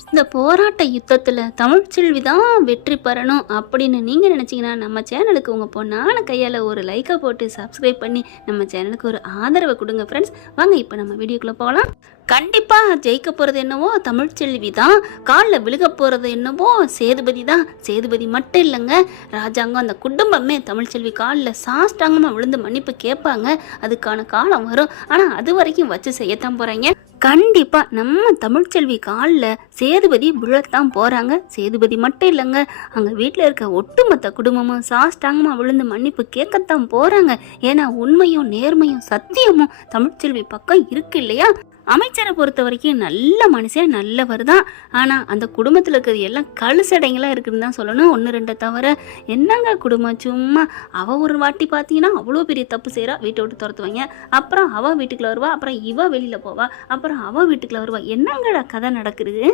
இந்த போராட்ட யுத்தத்தில் தமிழ்ச்செல்வி தான் வெற்றி பெறணும் அப்படின்னு நீங்கள் நினச்சிங்கன்னா நம்ம சேனலுக்கு உங்கள் பொண்ணான கையால் ஒரு லைக்கை போட்டு சப்ஸ்கிரைப் பண்ணி நம்ம சேனலுக்கு ஒரு ஆதரவை கொடுங்க ஃப்ரெண்ட்ஸ். வாங்க இப்போ நம்ம வீடியோக்குள்ளே போகலாம். கண்டிப்பாக ஜெயிக்க போகிறது என்னவோ தமிழ்ச்செல்வி தான், காலில் விழுக போகிறது என்னவோ சேதுபதி தான். சேதுபதி மட்டும் இல்லைங்க, ராஜாங்கம் அந்த குடும்பமே தமிழ்ச்செல்வி காலில் சாஷ்டாங்கமாக விழுந்து மன்னிப்பு கேட்பாங்க. அதுக்கான காலம் வரும். ஆனால் அது வரைக்கும் வச்சு செய்யத்தான் போகிறாங்க. கண்டிப்பாக நம்ம தமிழ்ச்செல்வி காலில் சேதுபதி விழத்தான் போகிறாங்க. சேதுபதி மட்டும் இல்லைங்க, அங்கே வீட்டில் இருக்க ஒட்டுமொத்த குடும்பமும் சாஷ்டாங்கமாக விழுந்து மன்னிப்பு கேட்கத்தான் போகிறாங்க. ஏன்னா உண்மையும் நேர்மையும் சத்தியமும் தமிழ்ச்செல்வி பக்கம் இருக்கு இல்லையா. அமைச்சரை பொறுத்த வரைக்கும் நல்ல மனுஷன், நல்லவர் தான். ஆனால் அந்த குடும்பத்தில் இருக்கிறது எல்லாம் கழுசடைங்களாக இருக்குதுன்னு தான் சொல்லணும். ஒன்று ரெண்டை தவிர என்னங்க குடும்பம் சும்மா. அவள் ஒரு வாட்டி பார்த்தீங்கன்னா அவ்வளோ பெரிய தப்பு செய்கிறா, வீட்டை விட்டு துரத்துவாங்க. அப்புறம் அவள் வீட்டுக்குள்ள வருவா, அப்புறம் இவள் வெளியில் போவா, அப்புறம் அவள் வீட்டுக்குள்ள வருவா. என்னங்கடா கதை நடக்குது?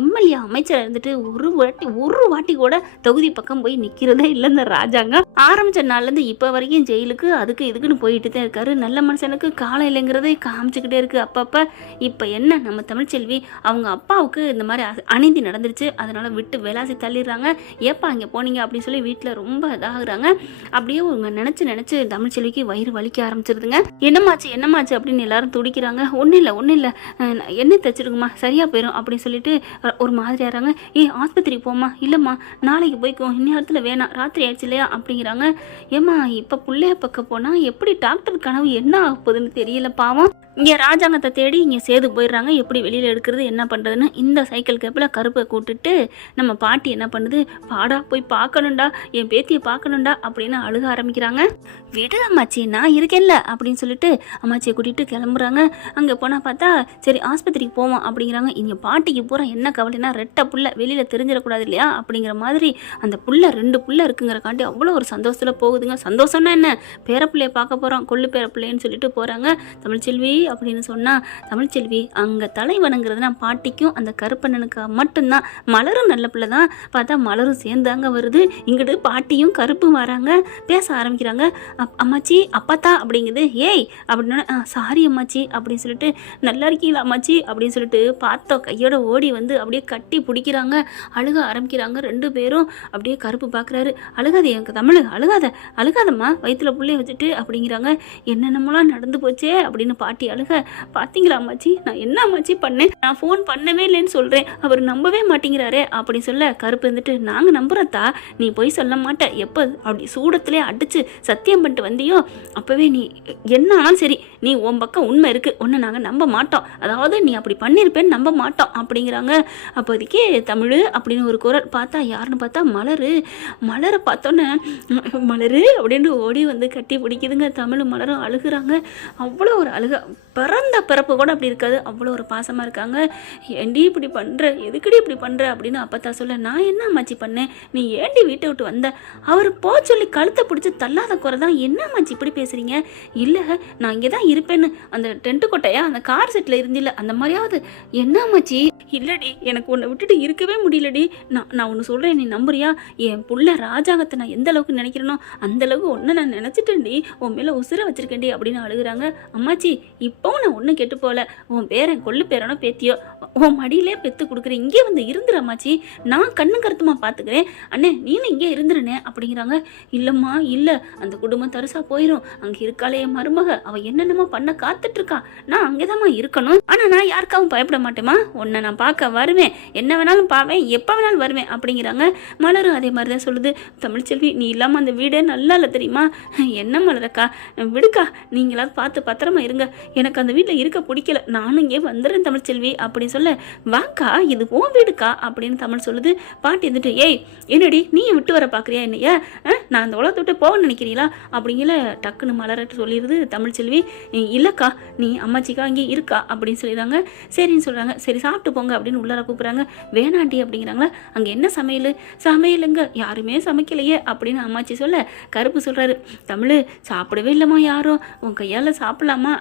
எம்எல்ஏ அமைச்சர் இருந்துட்டு ஒரு வாட்டி கூட தொகுதி பக்கம் போய் நிற்கிறதே இல்லை இந்த ராஜாங்க. ஆரம்பித்த நாள்லேருந்து இப்போ வரைக்கும் ஜெயிலுக்கு அதுக்கு இதுக்குன்னு போயிட்டு தான் இருக்காரு. நல்ல மனுஷனுக்கு காலம் இல்லைங்கிறதே காமிச்சுக்கிட்டே இருக்குது அப்பப்போ. இப்போ என்ன, நம்ம தமிழ்ச்செல்வி அவங்க அப்பாவுக்கு இந்த மாதிரி அநீதி நடந்துருச்சு, அதனால் விட்டு விளாசி தள்ளிடுறாங்க. ஏப்பா இங்கே போனீங்க அப்படின்னு சொல்லி வீட்டில் ரொம்ப இதாகிறாங்க. அப்படியே அவங்க நினச்சி தமிழ்ச்செல்விக்கு வயிறு வலிக்க ஆரம்பிச்சிருதுங்க. என்னமாச்சு அப்படின்னு எல்லாரும் துடிக்கிறாங்க. ஒன்றும் இல்லை எண்ணெய் தைச்சிருக்குமா சரியாக போயிடும் அப்படின்னு சொல்லிட்டு ஒரு மாதிரி ஆகிறாங்க. ஆஸ்பத்திரிக்கு போமா? இல்லைம்மா நாளைக்கு போய்க்கும், இந்நேரத்தில் வேணாம், ராத்திரி ஆயிடுச்சு இல்லையா அப்படிங்கிறாங்க. ஏம்மா இப்போ பிள்ளைய பக்கம் போனால் எப்படி டாக்டர் கனவு என்ன ஆக போகுதுன்னு தெரியல பாவம். இங்கே ராஜாங்கத்தை தேடி இங்கே சேது போயிடுறாங்க. எப்படி வெளியில் எடுக்கிறது என்ன பண்ணுறதுன்னு இந்த சைக்கிள் கேப்பில் கருப்பை கூட்டுட்டு நம்ம பாட்டி என்ன பண்ணுது, பாடா போய் பார்க்கணுண்டா, என் பேத்தியை பார்க்கணுண்டா அப்படின்னு அழுக ஆரம்பிக்கிறாங்க. விடு அம்மாச்சி நான் இருக்கேன்ல அப்படின்னு சொல்லிட்டு அம்மாச்சியை கூட்டிகிட்டு கிளம்புறாங்க. அங்கே போனால் பார்த்தா சரி ஆஸ்பத்திரிக்கு போவோம் அப்படிங்கிறாங்க. இங்கே பாட்டிக்கு பூரா என்ன கவலைன்னா ரெட்டை புள்ள வெளியில் தெரிஞ்சிடக்கூடாது இல்லையா அப்படிங்கிற மாதிரி அந்த புள்ள 2 புள்ள இருக்குங்கிறக்காண்டி அவ்வளோ ஒரு சந்தோஷத்தில் போகுதுங்க. சந்தோஷம்னா என்ன, பேரப்பிள்ளையை பார்க்க போகிறோம், கொள்ளு பேரப்பிள்ளைன்னு சொல்லிட்டு போகிறாங்க. தமிழ்ச்செல்வி அப்படின்னு சொன்னால் தமிழ்ச்செல்வி அங்கே தலைவனுங்கிறதுனா பாட்டிக்கும் அந்த கருப்பண்ணனுக்கு மட்டும்தான். மலரும் நல்ல பிள்ளை தான், பார்த்தா மலரும் சேர்ந்தாங்க வருது. இங்கிட்டு பாட்டியும் கருப்பும் வராங்க, பேச ஆரம்பிக்கிறாங்க. அம்மாச்சி அப்பாத்தா அப்படிங்குது. ஏய் அப்படின்னா சாரி அம்மாச்சி அப்படின்னு சொல்லிட்டு, நல்லா இருக்கீங்களா அம்மாச்சி அப்படின்னு சொல்லிட்டு பார்த்தோம் கையோட ஓடி வந்து அப்படியே கட்டி பிடிக்கிறாங்க. அழுக ஆரம்பிக்கிறாங்க 2 பேரும். அப்படியே கருப்பு பார்க்குறாரு. அழுகாது எனக்கு தமிழ், அழுகாதம்மா வயிற்றுல புள்ளைய வச்சுட்டு அப்படிங்கிறாங்க. என்னென்னமெல்லாம் நடந்து போச்சே அப்படின்னு பாட்டி அழுக. பார்த்தீங்களா அம்மாச்சி நான் என்ன அம்மாச்சி பண்ணேன், நான் ஃபோன் பண்ணவே இல்லைன்னு சொல்கிறேன், அவர் நம்பவே மாட்டேங்கிறாரே அப்படின்னு சொல்ல கருப்பு இருந்துட்டு, நாங்கள் நம்புறதா, நீ போய் சொல்ல மாட்டேன், எப்போ அப்படி சூடத்திலே அடித்து சத்தியம் பண்ணிட்டு வந்தியோ அப்போவே நீ என்ன ஆனாலும் சரி, நீ உன் பக்கம் உண்மை இருக்குது, ஒன்று நாங்கள் நம்ப மாட்டோம், அதாவது நீ அப்படி பண்ணியிருப்பேன்னு நம்ப மாட்டோம் அப்படிங்கிறாங்க. அப்போதைக்கு தமிழ் அப்படின்னு ஒரு குரல். பார்த்தா யாருன்னு பார்த்தா மலரை பார்த்தோன்னே மலரு அப்படின்னு ஓடி வந்து கட்டி பிடிக்குதுங்க. தமிழ் மலரும் அழுகுறாங்க. அவ்வளோ ஒரு அழுக, பிறந்த பிறப்பு கூட அப்படி இருக்காது, அவ்வளோ ஒரு பாசமாக இருக்காங்க. ஏண்டி இப்படி பண்ணுற, எதுக்கடி இப்படி பண்ணுற அப்படின்னு அப்பத்தா சொல்ல, நான் என்ன அம்மாச்சி பண்ணேன், நீ ஏண்டி வீட்டை விட்டு வந்த, அவர் சொல்லி கழுத்தை பிடிச்சி தள்ளாத குறை தான், என்ன அம்மாச்சி இப்படி பேசுகிறீங்க, இல்லை நான் இங்கே தான் இருப்பேன்னு அந்த டென்ட்டு கொட்டையா அந்த கார் செட்டில் இருந்தில்ல அந்த மாதிரியாவது, என்ன அம்மாச்சி, இல்லடி எனக்கு உன்னை விட்டுட்டு இருக்கவே முடியலடி, நான் ஒன்று சொல்கிறேன் நீ நம்புறியா, என் புள்ள ராஜாங்கத்தை நான் எந்த அளவுக்கு நினைக்கிறேனோ அந்த அளவுக்கு ஒன்று நான் நினச்சிட்டேன்டி, உன் மேலே உசுரை வச்சிருக்கேன்டி அப்படின்னு அழுகுறாங்க. அம்மாச்சி இப்போவும் நான் ஒன்றும் கெட்டு போகல, உன் பேரன் கொள்ளு பேரனோ பேத்தியோ உன் மடியிலே பெற்று கொடுக்குறேன், இங்கே வந்து இருந்துறம்மாச்சி, நான் கண்ணு கருத்துமா பார்த்துக்கிறேன், அண்ணே நீனும் இங்கே இருந்துருனே அப்படிங்கிறாங்க. இல்லைம்மா இல்லை, அந்த குடும்பம் தரிசா போயிடும், அங்கே இருக்காளே என் மருமக, அவள் என்னென்னமோ பண்ண காத்துட்ருக்கா, நான் அங்கே தான்மா இருக்கணும், ஆனால் நான் யாருக்காகவும் பயப்பட மாட்டேம்மா, உன்னை நான் பார்க்க வருவேன், என்ன வேணாலும் பார்வேன், எப்போ வேணாலும் வருவேன் அப்படிங்கிறாங்க. மலரும் அதே மாதிரி தான் சொல்லுது. தமிழ்ச்செல்வி நீ இல்லாமல் அந்த வீடே நல்லா இல்லை தெரியுமா, என்ன மலரக்கா விடுக்கா, நீங்களாவது பார்த்து பத்திரமா இருங்க, எனக்கு அந்த வீட்டில் இருக்க பிடிக்கல, நானும் இங்கே வந்துடுறேன் தமிழ்ச்செல்வி அப்படின்னு சொல்ல, வாக்கா இது உன் வீடுக்கா அப்படின்னு தமிழ் சொல்லுது. பாட்டி இருந்துட்டு, ஏய் என்னடி நீ விட்டு வர பார்க்குறியா என்னையா, நான் அந்த உலகத்தை விட்டு போக நினைக்கிறீங்களா அப்படிங்கிற டக்குன்னு மலரட்டு சொல்லிடுது தமிழ்ச்செல்வி. இல்லைக்கா நீ அம்மாச்சிக்கா இங்கே இருக்கா அப்படின்னு சொல்லிடுறாங்க. சரின்னு சொல்கிறாங்க. சரி சாப்பிட்டு போங்க அப்படின்னு உள்ளார கூப்பிட்றாங்க. வேணாண்டி அப்படிங்கிறாங்களா. அங்கே என்ன சமையலுங்க யாருமே சமைக்கலையே அப்படின்னு அம்மாச்சி சொல்ல கருப்பு சொல்கிறாரு, தமிழ் சாப்பிடவே இல்லைம்மா யாரும், உன் கையால் சாப்பிடலாமா,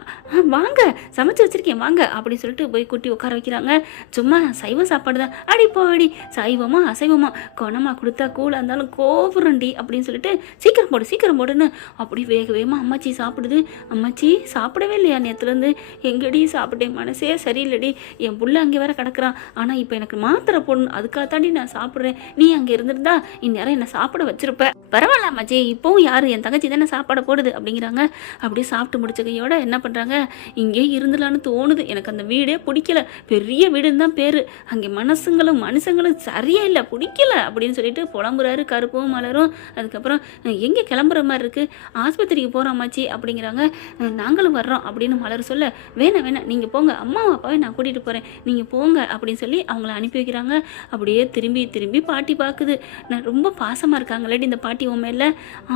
வா வாங்க சமைச்சு வச்சிருக்கேன் வாங்க அப்படின்னு சொல்லிட்டு போய் கூட்டி உட்கார வைக்கிறாங்க. சும்மா சைவ சாப்பாடு தான். அடி போடி, சைவமா அசைவமா கொணமா கொடுத்தா கூழா இருந்தாலும் கோபுரண்டி அப்படின்னு சொல்லிட்டு சீக்கிரம் போடுன்னு அப்படி வேக வேகமாக அம்மாச்சி சாப்பிடுது. அம்மாச்சி சாப்பிடவே இல்லையா நேற்றுலேருந்து? எங்கடி சாப்பிட்டேன், மனசே சரியில்லடி, என் புள்ள அங்கே வேற கிடக்குறான், ஆனால் இப்போ எனக்கு மாத்திரை போடணும், அதுக்காகத்தாண்டி நான் சாப்பிட்றேன், நீ அங்கே இருந்திருந்தா இந்நேரம் என்னை சாப்பிட வச்சிருப்ப. பரவாயில்ல அம்மாச்சி, இப்போவும் யாரு என் தங்கச்சி தானே சாப்பாடை போடுது அப்படிங்கிறாங்க. அப்படியே சாப்பிட்டு முடிச்ச கையோட என்ன பண்ணுறாங்க, இங்கே இருந்துலான்னு தோணுது, எனக்கு அந்த வீடே பிடிக்கல, பெரிய வீடுன்னு தான் பேர், அங்கே மனுஷங்களும் சரியா இல்லை, பிடிக்கல அப்படின்னு சொல்லிட்டு புலம்புறாரு கருப்பும் மலரும். அதுக்கப்புறம் எங்கே கிளம்புற மாதிரி இருக்குது, ஆஸ்பத்திரிக்கு போகிறோம் அம்மாச்சி அப்படிங்கிறாங்க. நாங்களும் வர்றோம் அப்படின்னு மலர் சொல்ல, வேணாம் நீங்கள் போங்க, அம்மாவும் அப்பாவை நான் கூட்டிகிட்டு போகிறேன், நீங்கள் போங்க அப்படின்னு சொல்லி அவங்கள அனுப்பி வைக்கிறாங்க. அப்படியே திரும்பி பாட்டி பார்க்குது. நான் ரொம்ப பாசமாக இருக்காங்களேடி இந்த பாட்டி உன் மேலே.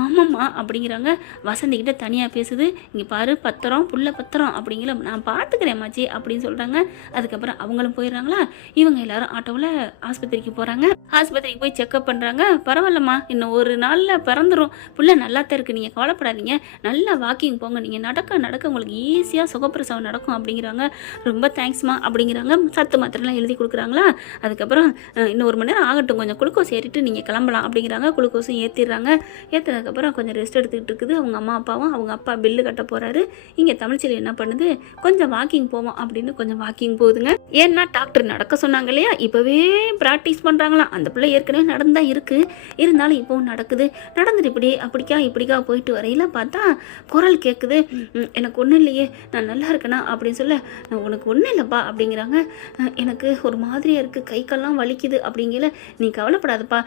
ஆமாம்மா அப்படிங்கிறாங்க. வசந்திக்கிட்ட தனியாக பேசுது. இங்கே பாரு பத்திரம் புள்ள பத்திரம் அப்படிங்கிற நான் பார்த்துக்கிறேன் மாச்சி அப்படின்னு சொல்கிறாங்க. அதுக்கப்புறம் அவங்களும் போயிடுறாங்களா. இவங்க எல்லாரும் ஆட்டோவில் ஆஸ்பத்திரிக்கு போகிறாங்க. ஆஸ்பத்திரிக்கு போய் செக்அப் பண்ணுறாங்க. பரவாயில்லம்மா, இன்னும் ஒரு நாளில் பிறந்துடும், புள்ள நல்லா தான் இருக்குது, நீங்கள் கவலைப்படாதீங்க, நல்லா வாக்கிங் போங்க, நீங்கள் நடக்க உங்களுக்கு ஈஸியாக சுகப்பிரசவம் நடக்கும் அப்படிங்கிறாங்க. ரொம்ப தேங்க்ஸ்மா அப்படிங்கிறாங்க. சத்து மாத்திரைலாம் எழுதி கொடுக்குறாங்களா. அதுக்கப்புறம் இன்னும் 1 மணி நேரம் ஆகட்டும், கொஞ்சம் குளுக்கோஸ் ஏறிட்டு நீங்கள் கிளம்பலாம் அப்படிங்கிறாங்க. குளுக்கோஸும் ஏற்றிடுறாங்க. ஏற்றினதுக்கப்புறம் கொஞ்சம் ரெஸ்ட் எடுத்துக்கிட்டு இருக்குது அவங்க அம்மா அப்பாவும். அவங்க அப்பா பில்லு கட்ட போகிறாரு. இங்கே தமிழ்ச்செல்வி என்ன பண்ணுது, கொஞ்சம் வாக்கிங் போவோம் அப்படின்னு கொஞ்சம் வாக்கிங் போகுதுங்க. ஏன்னா டாக்டர் நடக்க சொன்னாங்க இல்லையா, இப்போவே ப்ராக்டிஸ் பண்ணுறாங்களாம். அந்த பிள்ளை ஏற்கனவே நடந்தா இருக்குது, இருந்தாலும் இப்போவும் நடந்துட்டு இப்படிக்கா போயிட்டு வரையில பார்த்தா குரல் கேட்குது. எனக்கு ஒன்றும் இல்லையே, நான் நல்லா இருக்கேனா அப்படின்னு சொல்ல, உனக்கு ஒன்றும் இல்லைப்பா அப்படிங்கிறாங்க. எனக்கு ஒரு மாதிரியாக இருக்குது, கை கால்லாம் வலிக்குது அப்படிங்கல. நீ கவலைப்படாதப்பா,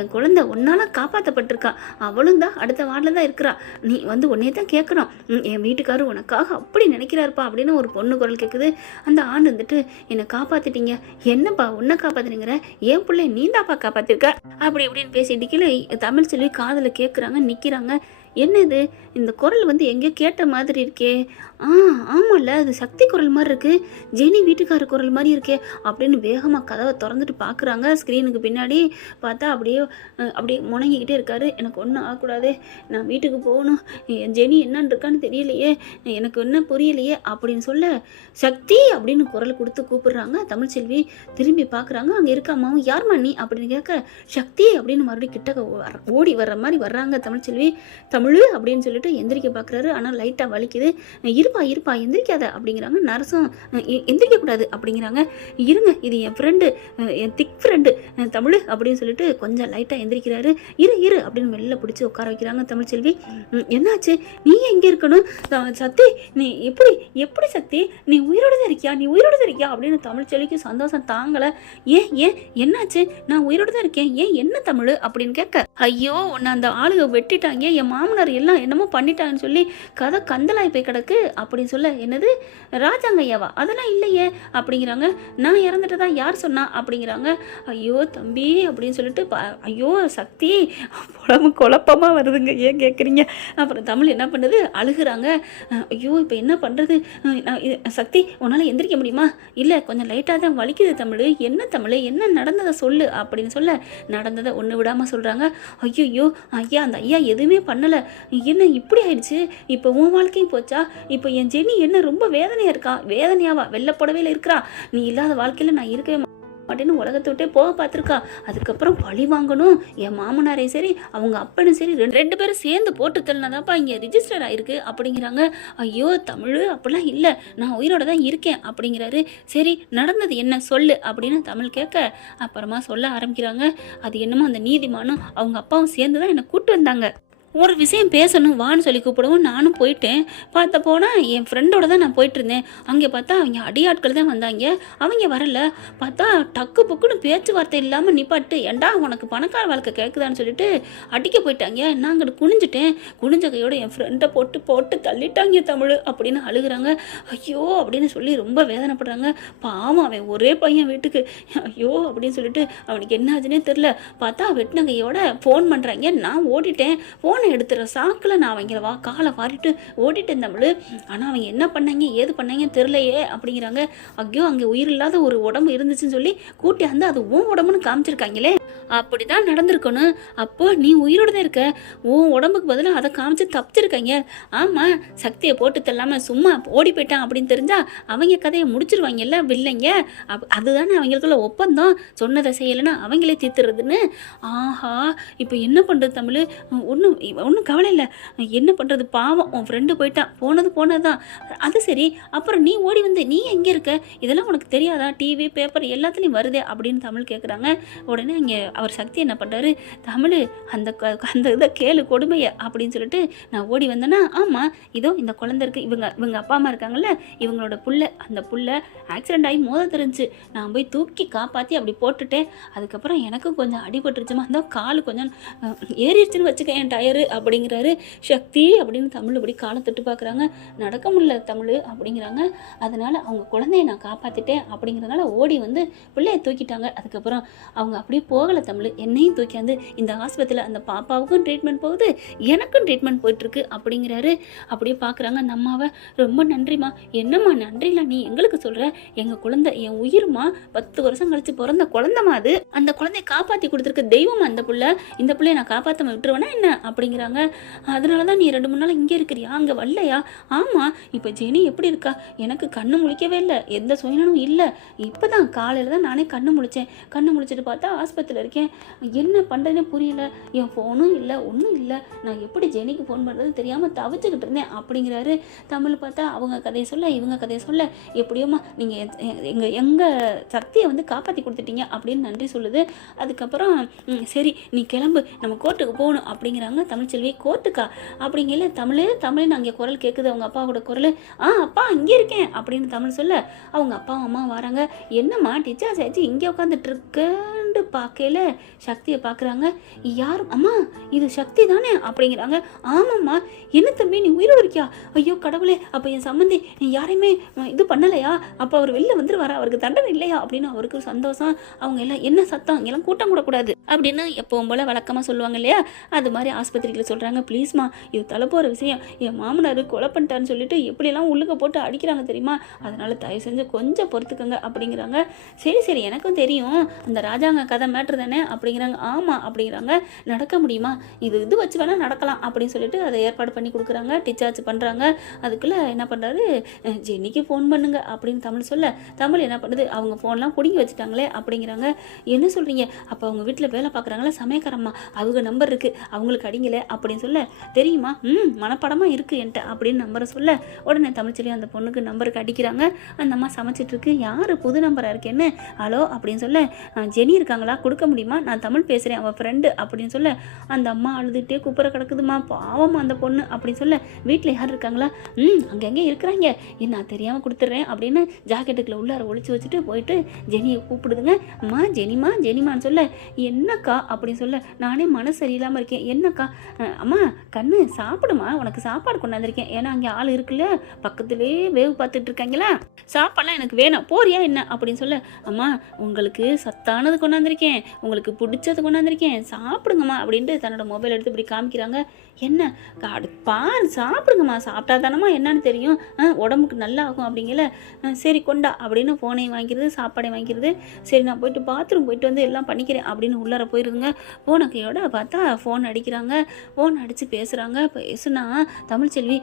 என் குழந்தை ஒன்னால் காப்பாற்றப்பட்டிருக்கா, அவளும் தான் அடுத்த வார்டில் தான் இருக்கிறா, நீ வந்து உன்னையே தான் கேட்கணும், என் வீட்டுக்காரர் உனக்காக அப்படி நினைக்கிறாருப்பா அப்படின்னு ஒரு பொண்ணு குரல் கேட்குது. அந்த ஆண் வந்துட்டு, என்னை காப்பாற்றிட்டீங்க, என்னப்பா உன்னை காப்பாற்றுறீங்கிற, என் பிள்ளை நீ தான்ப்பா காப்பாற்றிருக்க அப்படி இப்படின்னு பேசிட்டு கீழே தமிழ்ச்செல்வி காதில் கேட்குறாங்க. நிற்கிறாங்க. என்னது இந்த குரல் வந்து எங்கேயோ கேட்ட மாதிரி இருக்கே, ஆமாம்ல அது சக்தி குரல் மாதிரி இருக்குது, ஜெனி வீட்டுக்கார குரல் மாதிரி இருக்கே அப்படின்னு வேகமாக கதவை திறந்துட்டு பார்க்குறாங்க. ஸ்க்ரீனுக்கு பின்னாடி பார்த்தா அப்படியே முணங்கிக்கிட்டே இருக்காரு. எனக்கு ஒன்றும் ஆகக்கூடாது, நான் வீட்டுக்கு போகணும், என் ஜெனி என்னன்னு இருக்கான்னு தெரியலையே, எனக்கு என்ன புரியலையே அப்படின்னு சொல்ல, சக்தி அப்படின்னு குரல் கொடுத்து கூப்பிடுறாங்க. தமிழ்ச்செல்வி திரும்பி பார்க்குறாங்க. அங்கே இருக்க அம்மாவும், யார்மா நீ அப்படின்னு கேட்க, சக்தி அப்படின்னு மறுபடியும் கிட்ட ஓடி வர்ற மாதிரி வர்றாங்க. தமிழ்ச்செல்வி அப்படின்னு சொல்லிட்டு எந்திரிக்க பார்க்குறாரு. ஆனால் லைட்டாக வலிக்குது. இருப்பா எந்திரிக்காத அப்படிங்கிறாங்க. நர்ஸும் எந்திரிக்கக்கூடாது அப்படிங்கிறாங்க. இருங்க, இது என் ஃப்ரெண்டு, என் திக் ஃப்ரெண்டு தமிழ் அப்படின்னு சொல்லிட்டு கொஞ்சம் லைட்டாக எந்திரிக்கிறாரு. இரு அப்படின்னு மெல்ல பிடிச்சி உட்கார வைக்கிறாங்க. தமிழ்ச்செல்வி, என்னாச்சு, நீ எங்கே இருக்கணும், சக்தி நீ எப்படி சக்தி நீ உயிரோடு தான் இருக்கியா அப்படின்னு தமிழ்ச்செல்விக்கு சந்தோஷம் தாங்கலை. ஏன் என்னாச்சு, நான் உயிரோடு தான் இருக்கேன், என்ன தமிழ் அப்படின்னு கேட்க, ஐயோ உன்னை அந்த ஆளுக வெட்டிட்டாங்க, என் மாமனார் எல்லாம் என்னமோ பண்ணிட்டாங்கன்னு சொல்லி கதை கந்தலாய் போய் கிடக்கு அப்படின்னு சொல்ல, என்னது ராஜாங்கையாவா, அதெல்லாம் இல்லையே அப்படிங்கிறாங்க. நான் இறந்துட்டதா யார் சொன்னா அப்படிங்கிறாங்க. ஐயோ தம்பி அப்படின்னு சொல்லிட்டு, ஐயோ சக்தி குழப்பமாக வருதுங்க, ஏன் கேட்குறீங்க. அப்புறம் தமிழ் என்ன பண்ணுது, அழுகுறாங்க. ஐயோ இப்போ என்ன பண்ணுறது, சக்தி உன்னால் எந்திரிக்க முடியுமா, இல்லை கொஞ்சம் லைட்டாக தான் வலிக்குது தமிழ், என்ன நடந்ததை சொல்லு அப்படின்னு சொல்ல, நடந்ததை ஒன்று விடாமல் சொல்கிறாங்க. ஐயோ ஐயா அந்த ஐயா எதுவுமே பண்ணலை, என்ன இப்படி ஆயிடுச்சு, இப்போ உன் வாழ்க்கையும் போச்சா, இப்போ என் ஜெனி என்ன ரொம்ப வேதனையாக இருக்கா, வேதனையாவா வெள்ளப்படவே இருக்கிறா, நீ இல்லாத வாழ்க்கையில் நான் இருக்கவே மாட்டேன்னு உலகத்தை விட்டே போக பார்த்துருக்கா, அதுக்கப்புறம் பழி வாங்கணும், என் மாமனாரையும் சரி அவங்க அப்பனும் சரி ரெண்டு பேரும் சேர்ந்து போட்டு தள்ளினதாப்பா இங்கே ரிஜிஸ்டர் ஆயிருக்கு அப்படிங்கிறாங்க. ஐயோ தமிழ் அப்படிலாம் இல்லை, நான் உயிரோட தான் இருக்கேன் அப்படிங்கிறாரு. சரி நடந்தது என்ன சொல்லு அப்படின்னு தமிழ் கேட்க, அப்புறமா சொல்ல ஆரம்பிக்கிறாங்க. அது என்னமோ அந்த நீதிமானும் அவங்க அப்பாவும் சேர்ந்து தான் என்னை கூப்பிட்டு வந்தாங்க, ஒரு விஷயம் பேசணும் வான்னு சொல்லி கூப்பிடவும் நானும் போயிட்டேன். பார்த்த போனால் என் ஃப்ரெண்டோட தான் நான் போயிட்டுருந்தேன். அங்கே பார்த்தா அவங்க அடியாட்கள் தான் வந்தாங்க, அவங்க வரல. பார்த்தா டக்கு புக்குன்னு பேச்சுவார்த்தை இல்லாமல் நிப்பாட்டு, ஏண்டா உனக்கு பணக்கார வாழ்க்கை கேட்குதான்னு சொல்லிட்டு அடிக்க போயிட்டாங்க. நான் அங்கிட்டு குனிஞ்சிட்டேன், குனிஞ்ச கையோட என் ஃப்ரெண்டை போட்டு தள்ளிட்டாங்க தமிழ் அப்படின்னு அழுகுறாங்க. ஐயோ அப்படின்னு சொல்லி ரொம்ப வேதனைப்படுறாங்க. பாவம் அவன் ஒரே பையன் வீட்டுக்கு, ஐயோ அப்படின்னு சொல்லிட்டு அவனுக்கு என்ன ஆச்சுன்னே தெரில. பார்த்தா வெட்டின கையோட ஃபோன் பண்ணுறாங்க. நான் ஓடிட்டேன், ஃபோன் எடுத்துற சாக்கில் நான் அவங்க காலை வாரிட்டு ஓடிட்டேன் தமிழ். ஆனால் அவங்க என்ன பண்ணாங்க ஏது பண்ணாங்கன்னு தெரிலையே அப்படிங்கிறாங்க. ஐயோ அங்கே உயிர் இல்லாத ஒரு உடம்பு இருந்துச்சுன்னு சொல்லி கூட்டியாந்து அது உன் உடம்புன்னு காமிச்சிருக்காங்களே. அப்படிதான் நடந்திருக்கணும். அப்போ நீ உயிரோட தான் இருக்க, உன் உடம்புக்கு பதிலாக அதை காமிச்சு தப்பிச்சிருக்காங்க. ஆமா, சக்தியை போட்டு தள்ளாம சும்மா ஓடி போயிட்டான் அப்படின்னு தெரிஞ்சா அவங்க கதையை முடிச்சிருவாங்கல்ல வில்லைங்க. அதுதானே அவங்களுக்குள்ள ஒப்பந்தம், சொன்னதை செய்யலைன்னா அவங்களே தீர்த்துறதுன்னு. ஆஹா, இப்போ என்ன பண்ணுறது தமிழ்? ஒன்றும் கவலை இல்லை, என்ன பண்ணுறது, பாவம் உன் ஃப்ரெண்டு போயிட்டான், போனது தான். அது சரி, அப்புறம் நீ ஓடி வந்து நீ எங்கே இருக்க, இதெல்லாம் உனக்கு தெரியாதா, டிவி பேப்பர் எல்லாத்துலேயும் வருதே அப்படின்னு தமிழ் கேட்குறாங்க. உடனே இங்கே அவர் சக்தி என்ன பண்ணுறாரு, தமிழ் அந்த இதை கேளு கொடுமையை அப்படின்னு சொல்லிட்டு நான் ஓடி வந்தேன்னா, ஆமாம் இதோ இந்த குழந்தை இருக்குது, இவங்க அப்பா அம்மா இருக்காங்கல்ல, இவங்களோட அந்த புள்ள ஆக்சிடென்ட் ஆகி மோத தெரிஞ்சு நான் போய் தூக்கி காப்பாற்றி அப்படி போட்டுட்டேன். அதுக்கப்புறம் எனக்கும் கொஞ்சம் அடிபட்டுருச்சுமா, அந்த காலு கொஞ்சம் ஏறிடுச்சுன்னு வச்சுக்க என் டயரு அப்படிங்கிறாரு. சக்தி அப்படின்னு தமிழ் இப்படி காலை தொட்டு பார்க்குறாங்க. நடக்க முடியல தமிழ் அப்படிங்கிறாங்க. அதனால் அவங்க குழந்தைய நான் காப்பாற்றிட்டேன் அப்படிங்கிறதுனால ஓடி வந்து பிள்ளையை தூக்கிட்டாங்க. அதுக்கப்புறம் அவங்க அப்படியே போகலை தமிழ், என்னையும் தூக்கியாந்து இந்த ஆஸ்பத்திரியில் அந்த பாப்பாவுக்கும் ட்ரீட்மெண்ட் போகுது, எனக்கும் ட்ரீட்மெண்ட் போயிட்டுருக்கு அப்படிங்கிறாரு. அப்படியே பார்க்குறாங்க அந்த அம்மாவை. ரொம்ப நன்றிம்மா. என்னம்மா நன்றிலாம் நீ எங்களுக்கு சொல்கிற, எங்கள் குழந்தை என் உயிர்மா, 10 வருஷம் கழிச்சு பிறந்த குழந்தைமா, அது அந்த குழந்தைய காப்பாற்றி கொடுத்துருக்க தெய்வமா அந்த புள்ள, இந்த பிள்ளைய நான் காப்பாற்ற விட்டுருவேனா என்ன அப்படிங்கிறாங்க. அதனால தான் நீ 2-3 நாள் இங்கே இருக்கிறியா, அங்கே வரலையா? ஆமாம், இப்போ ஜெனி எப்படி இருக்கா, எனக்கு கண்ணு முழிக்கவே இல்லை, எந்த சுயனும் இல்லை, இப்போ தான் காலையில் தான் நானே கண்ணு முழிச்சிட்டு பார்த்தா ஆஸ்பத்திரியில் இருக்கேன், என்ன பண்ணுறதுனே புரியல, என் ஃபோனும் இல்லை ஒன்றும் இல்லை, நான் எப்படி ஜெனிக்கு ஃபோன் பண்ணுறது தெரியாமல் தவிச்சுக்கிட்டு இருந்தேன் அப்படிங்கிறாரு. தமிழ் பார்த்தா அவங்க கதையை சொல்ல இவங்க கதையை சொல்ல, எப்படியோமா நீங்கள் எங்கள் சக்தியை வந்து காப்பாற்றி கொடுத்துட்டீங்க அப்படின்னு நன்றி சொல்லுது. அதுக்கப்புறம் சரி நீ கிளம்பு, நம்ம கோர்ட்டுக்கு போகணும் அப்படிங்கிறாங்க. தமிழ்ச்செல்வி கோர்ட்டுக்கா அப்படிங்கல, தமிழ் நான் இங்கே குரல் கேட்குது, அவங்க அப்பாவோட குரல். அப்பா இங்கே இருக்கேன் அப்படின்னு தமிழ் சொல்ல, அவங்க அப்பா அம்மா வராங்க. என்னம்மா டிச்சார்ஜ் ஆச்சு இங்கே உட்காந்துட்டு இருக்குன்னு பார்க்கல சக்தியை பார்க்குறாங்க. யாரும் அம்மா இது சக்தி தானே அப்படிங்கிறாங்க. ஆமாம்மா. என்ன தம்பி நீ உயிரோடு இருக்கியா? ஐயோ கடவுளே, அப்போ என் சம்மந்தி யாரையுமே இது பண்ணலையா, அப்போ அவர் வெளில வந்துருவாரா, அவருக்கு தண்டனை இல்லையா அப்படின்னு அவருக்கு சந்தோஷம். அவங்க எல்லாம் என்ன சத்தம், எல்லாம் கூட்டம் கூடக்கூடாது அப்படின்னு எப்பவும் போல் வழக்கமாக சொல்லுவாங்க இல்லையா, அது மாதிரி ஆஸ்பத்திரியில் சொல்கிறாங்க. ப்ளீஸ்மா, இது தலை போகிற விஷயம், என் மாமனார் கொலை பண்ணிட்டான்னு சொல்லிட்டு எப்படியெல்லாம் உள்ளுக்க போட்டு அடிக்கிறாங்க தெரியுமா, அதனால் தயவு செஞ்சு கொஞ்சம் பொறுத்துக்கங்க அப்படிங்கிறாங்க. சரி எனக்கும் தெரியும், அந்த ராஜாங்க கதை மேட்ரு தானே அப்படிங்கிறாங்க. ஆமாம் அப்படிங்கிறாங்க. நடக்க முடியுமா, இது வச்சு வேணால் நடக்கலாம் அப்படின்னு சொல்லிட்டு அதை ஏற்பாடு பண்ணி கொடுக்குறாங்க, டிஸ்சார்ஜ் பண்ணுறாங்க. அதுக்குள்ளே என்ன பண்ணுறாரு, ஜெனிக்கு ஃபோன் பண்ணுங்க அப்படின்னு தமிழ் சொல்ல, தமிழ் என்ன பண்ணுது, அவங்க ஃபோன்லாம் பிடிங்கி வச்சுட்டாங்களே அப்படிங்கிறாங்க. என்ன சொல்கிறீங்க, அப்போ அவங்க வீட்டில் வேலை பார்க்குறாங்களா சமயக்காரம்மா, அவங்க நம்பர் இருக்குது, அவங்களுக்கு அடிங்கலை அப்படின்னு சொல்ல, தெரியுமா மனப்படமாக இருக்குது என்கிட்ட அப்படின்னு நம்பரை சொல்ல, உடனே தமிழ்ச்செல்வி அந்த பொண்ணுக்கு நம்பருக்கு அடிக்கிறாங்க. அந்த அம்மா சமைச்சிட்ருக்கு. யார் புது நம்பராக இருக்கேன்னு, ஹலோ அப்படின்னு சொல்ல, ஜெனி இருக்காங்களா, கொடுக்க முடியுமா, நான் தமிழ் பேசுகிறேன் அவள் ஃப்ரெண்டு அப்படின்னு சொல்ல, அந்த அம்மா அழுதுகிட்டே குப்புற கிடக்குதுமா, பாவம் அந்த பொண்ணு அப்படின்னு சொல்ல, வீட்டில் யார் இருக்காங்களா, அங்கங்கே இருக்கிறாங்க, நான் தெரியாமல் கொடுத்துட்றேன் அப்படின்னு ஜாக்கெட்டுக்குள்ள உள்ளார ஒழிச்சு வச்சுட்டு போயிட்டு ஜெனியை கூப்பிடுதுங்க. அம்மா ஜெனிமான்னு சொல்ல, என்னக்கா அப்படின்னு சொல்ல, நானே மனசு சரியில்லாமல் இருக்கேன், என்னக்கா, அம்மா கண்ணு சாப்பிடுமா, உனக்கு சாப்பாடு கொண்டாந்துருக்கேன், ஏன்னா அங்கே ஆள் இருக்குல்ல பக்கத்துலேயே வேவு பார்த்துட்டு இருக்காங்களா, சாப்பாடுலாம் எனக்கு வேணும், போறியா என்ன அப்படின்னு சொல்ல, அம்மா உங்களுக்கு சத்தானது கொண்டாந்துருக்கேன், உங்களுக்கு பிடிச்சது கொண்டாந்துருக்கேன், சாப்பிடுங்கம்மா அப்படின்ட்டு தன்னோட மொபைல் எடுத்து இப்படி காமிக்கிறாங்க. என்ன பாரு சாப்பிடுங்கம்மா, சாப்பிட்டா தானம்மா என்னன்னு தெரியும், உடம்புக்கு நல்லா ஆகும் அப்படிங்கல, சரி கொண்டா அப்படின்னு ஃபோனையும் வாங்கிக்கிறது சாப்பாடையும் வாங்கிக்கிறது. சரி நான் போயிட்டு பாத்ரூம் போயிட்டு வந்து எல்லாம் பண்ணிக்கிறேன் அப்படின்னு உள்ளார போயிருதுங்க. போன கையோட பார்த்தா ஃபோன் அடிக்கிறாங்க. ஃபோன் அடித்து பேசுகிறாங்க. பேசுனா தமிழ்ச்செல்வி,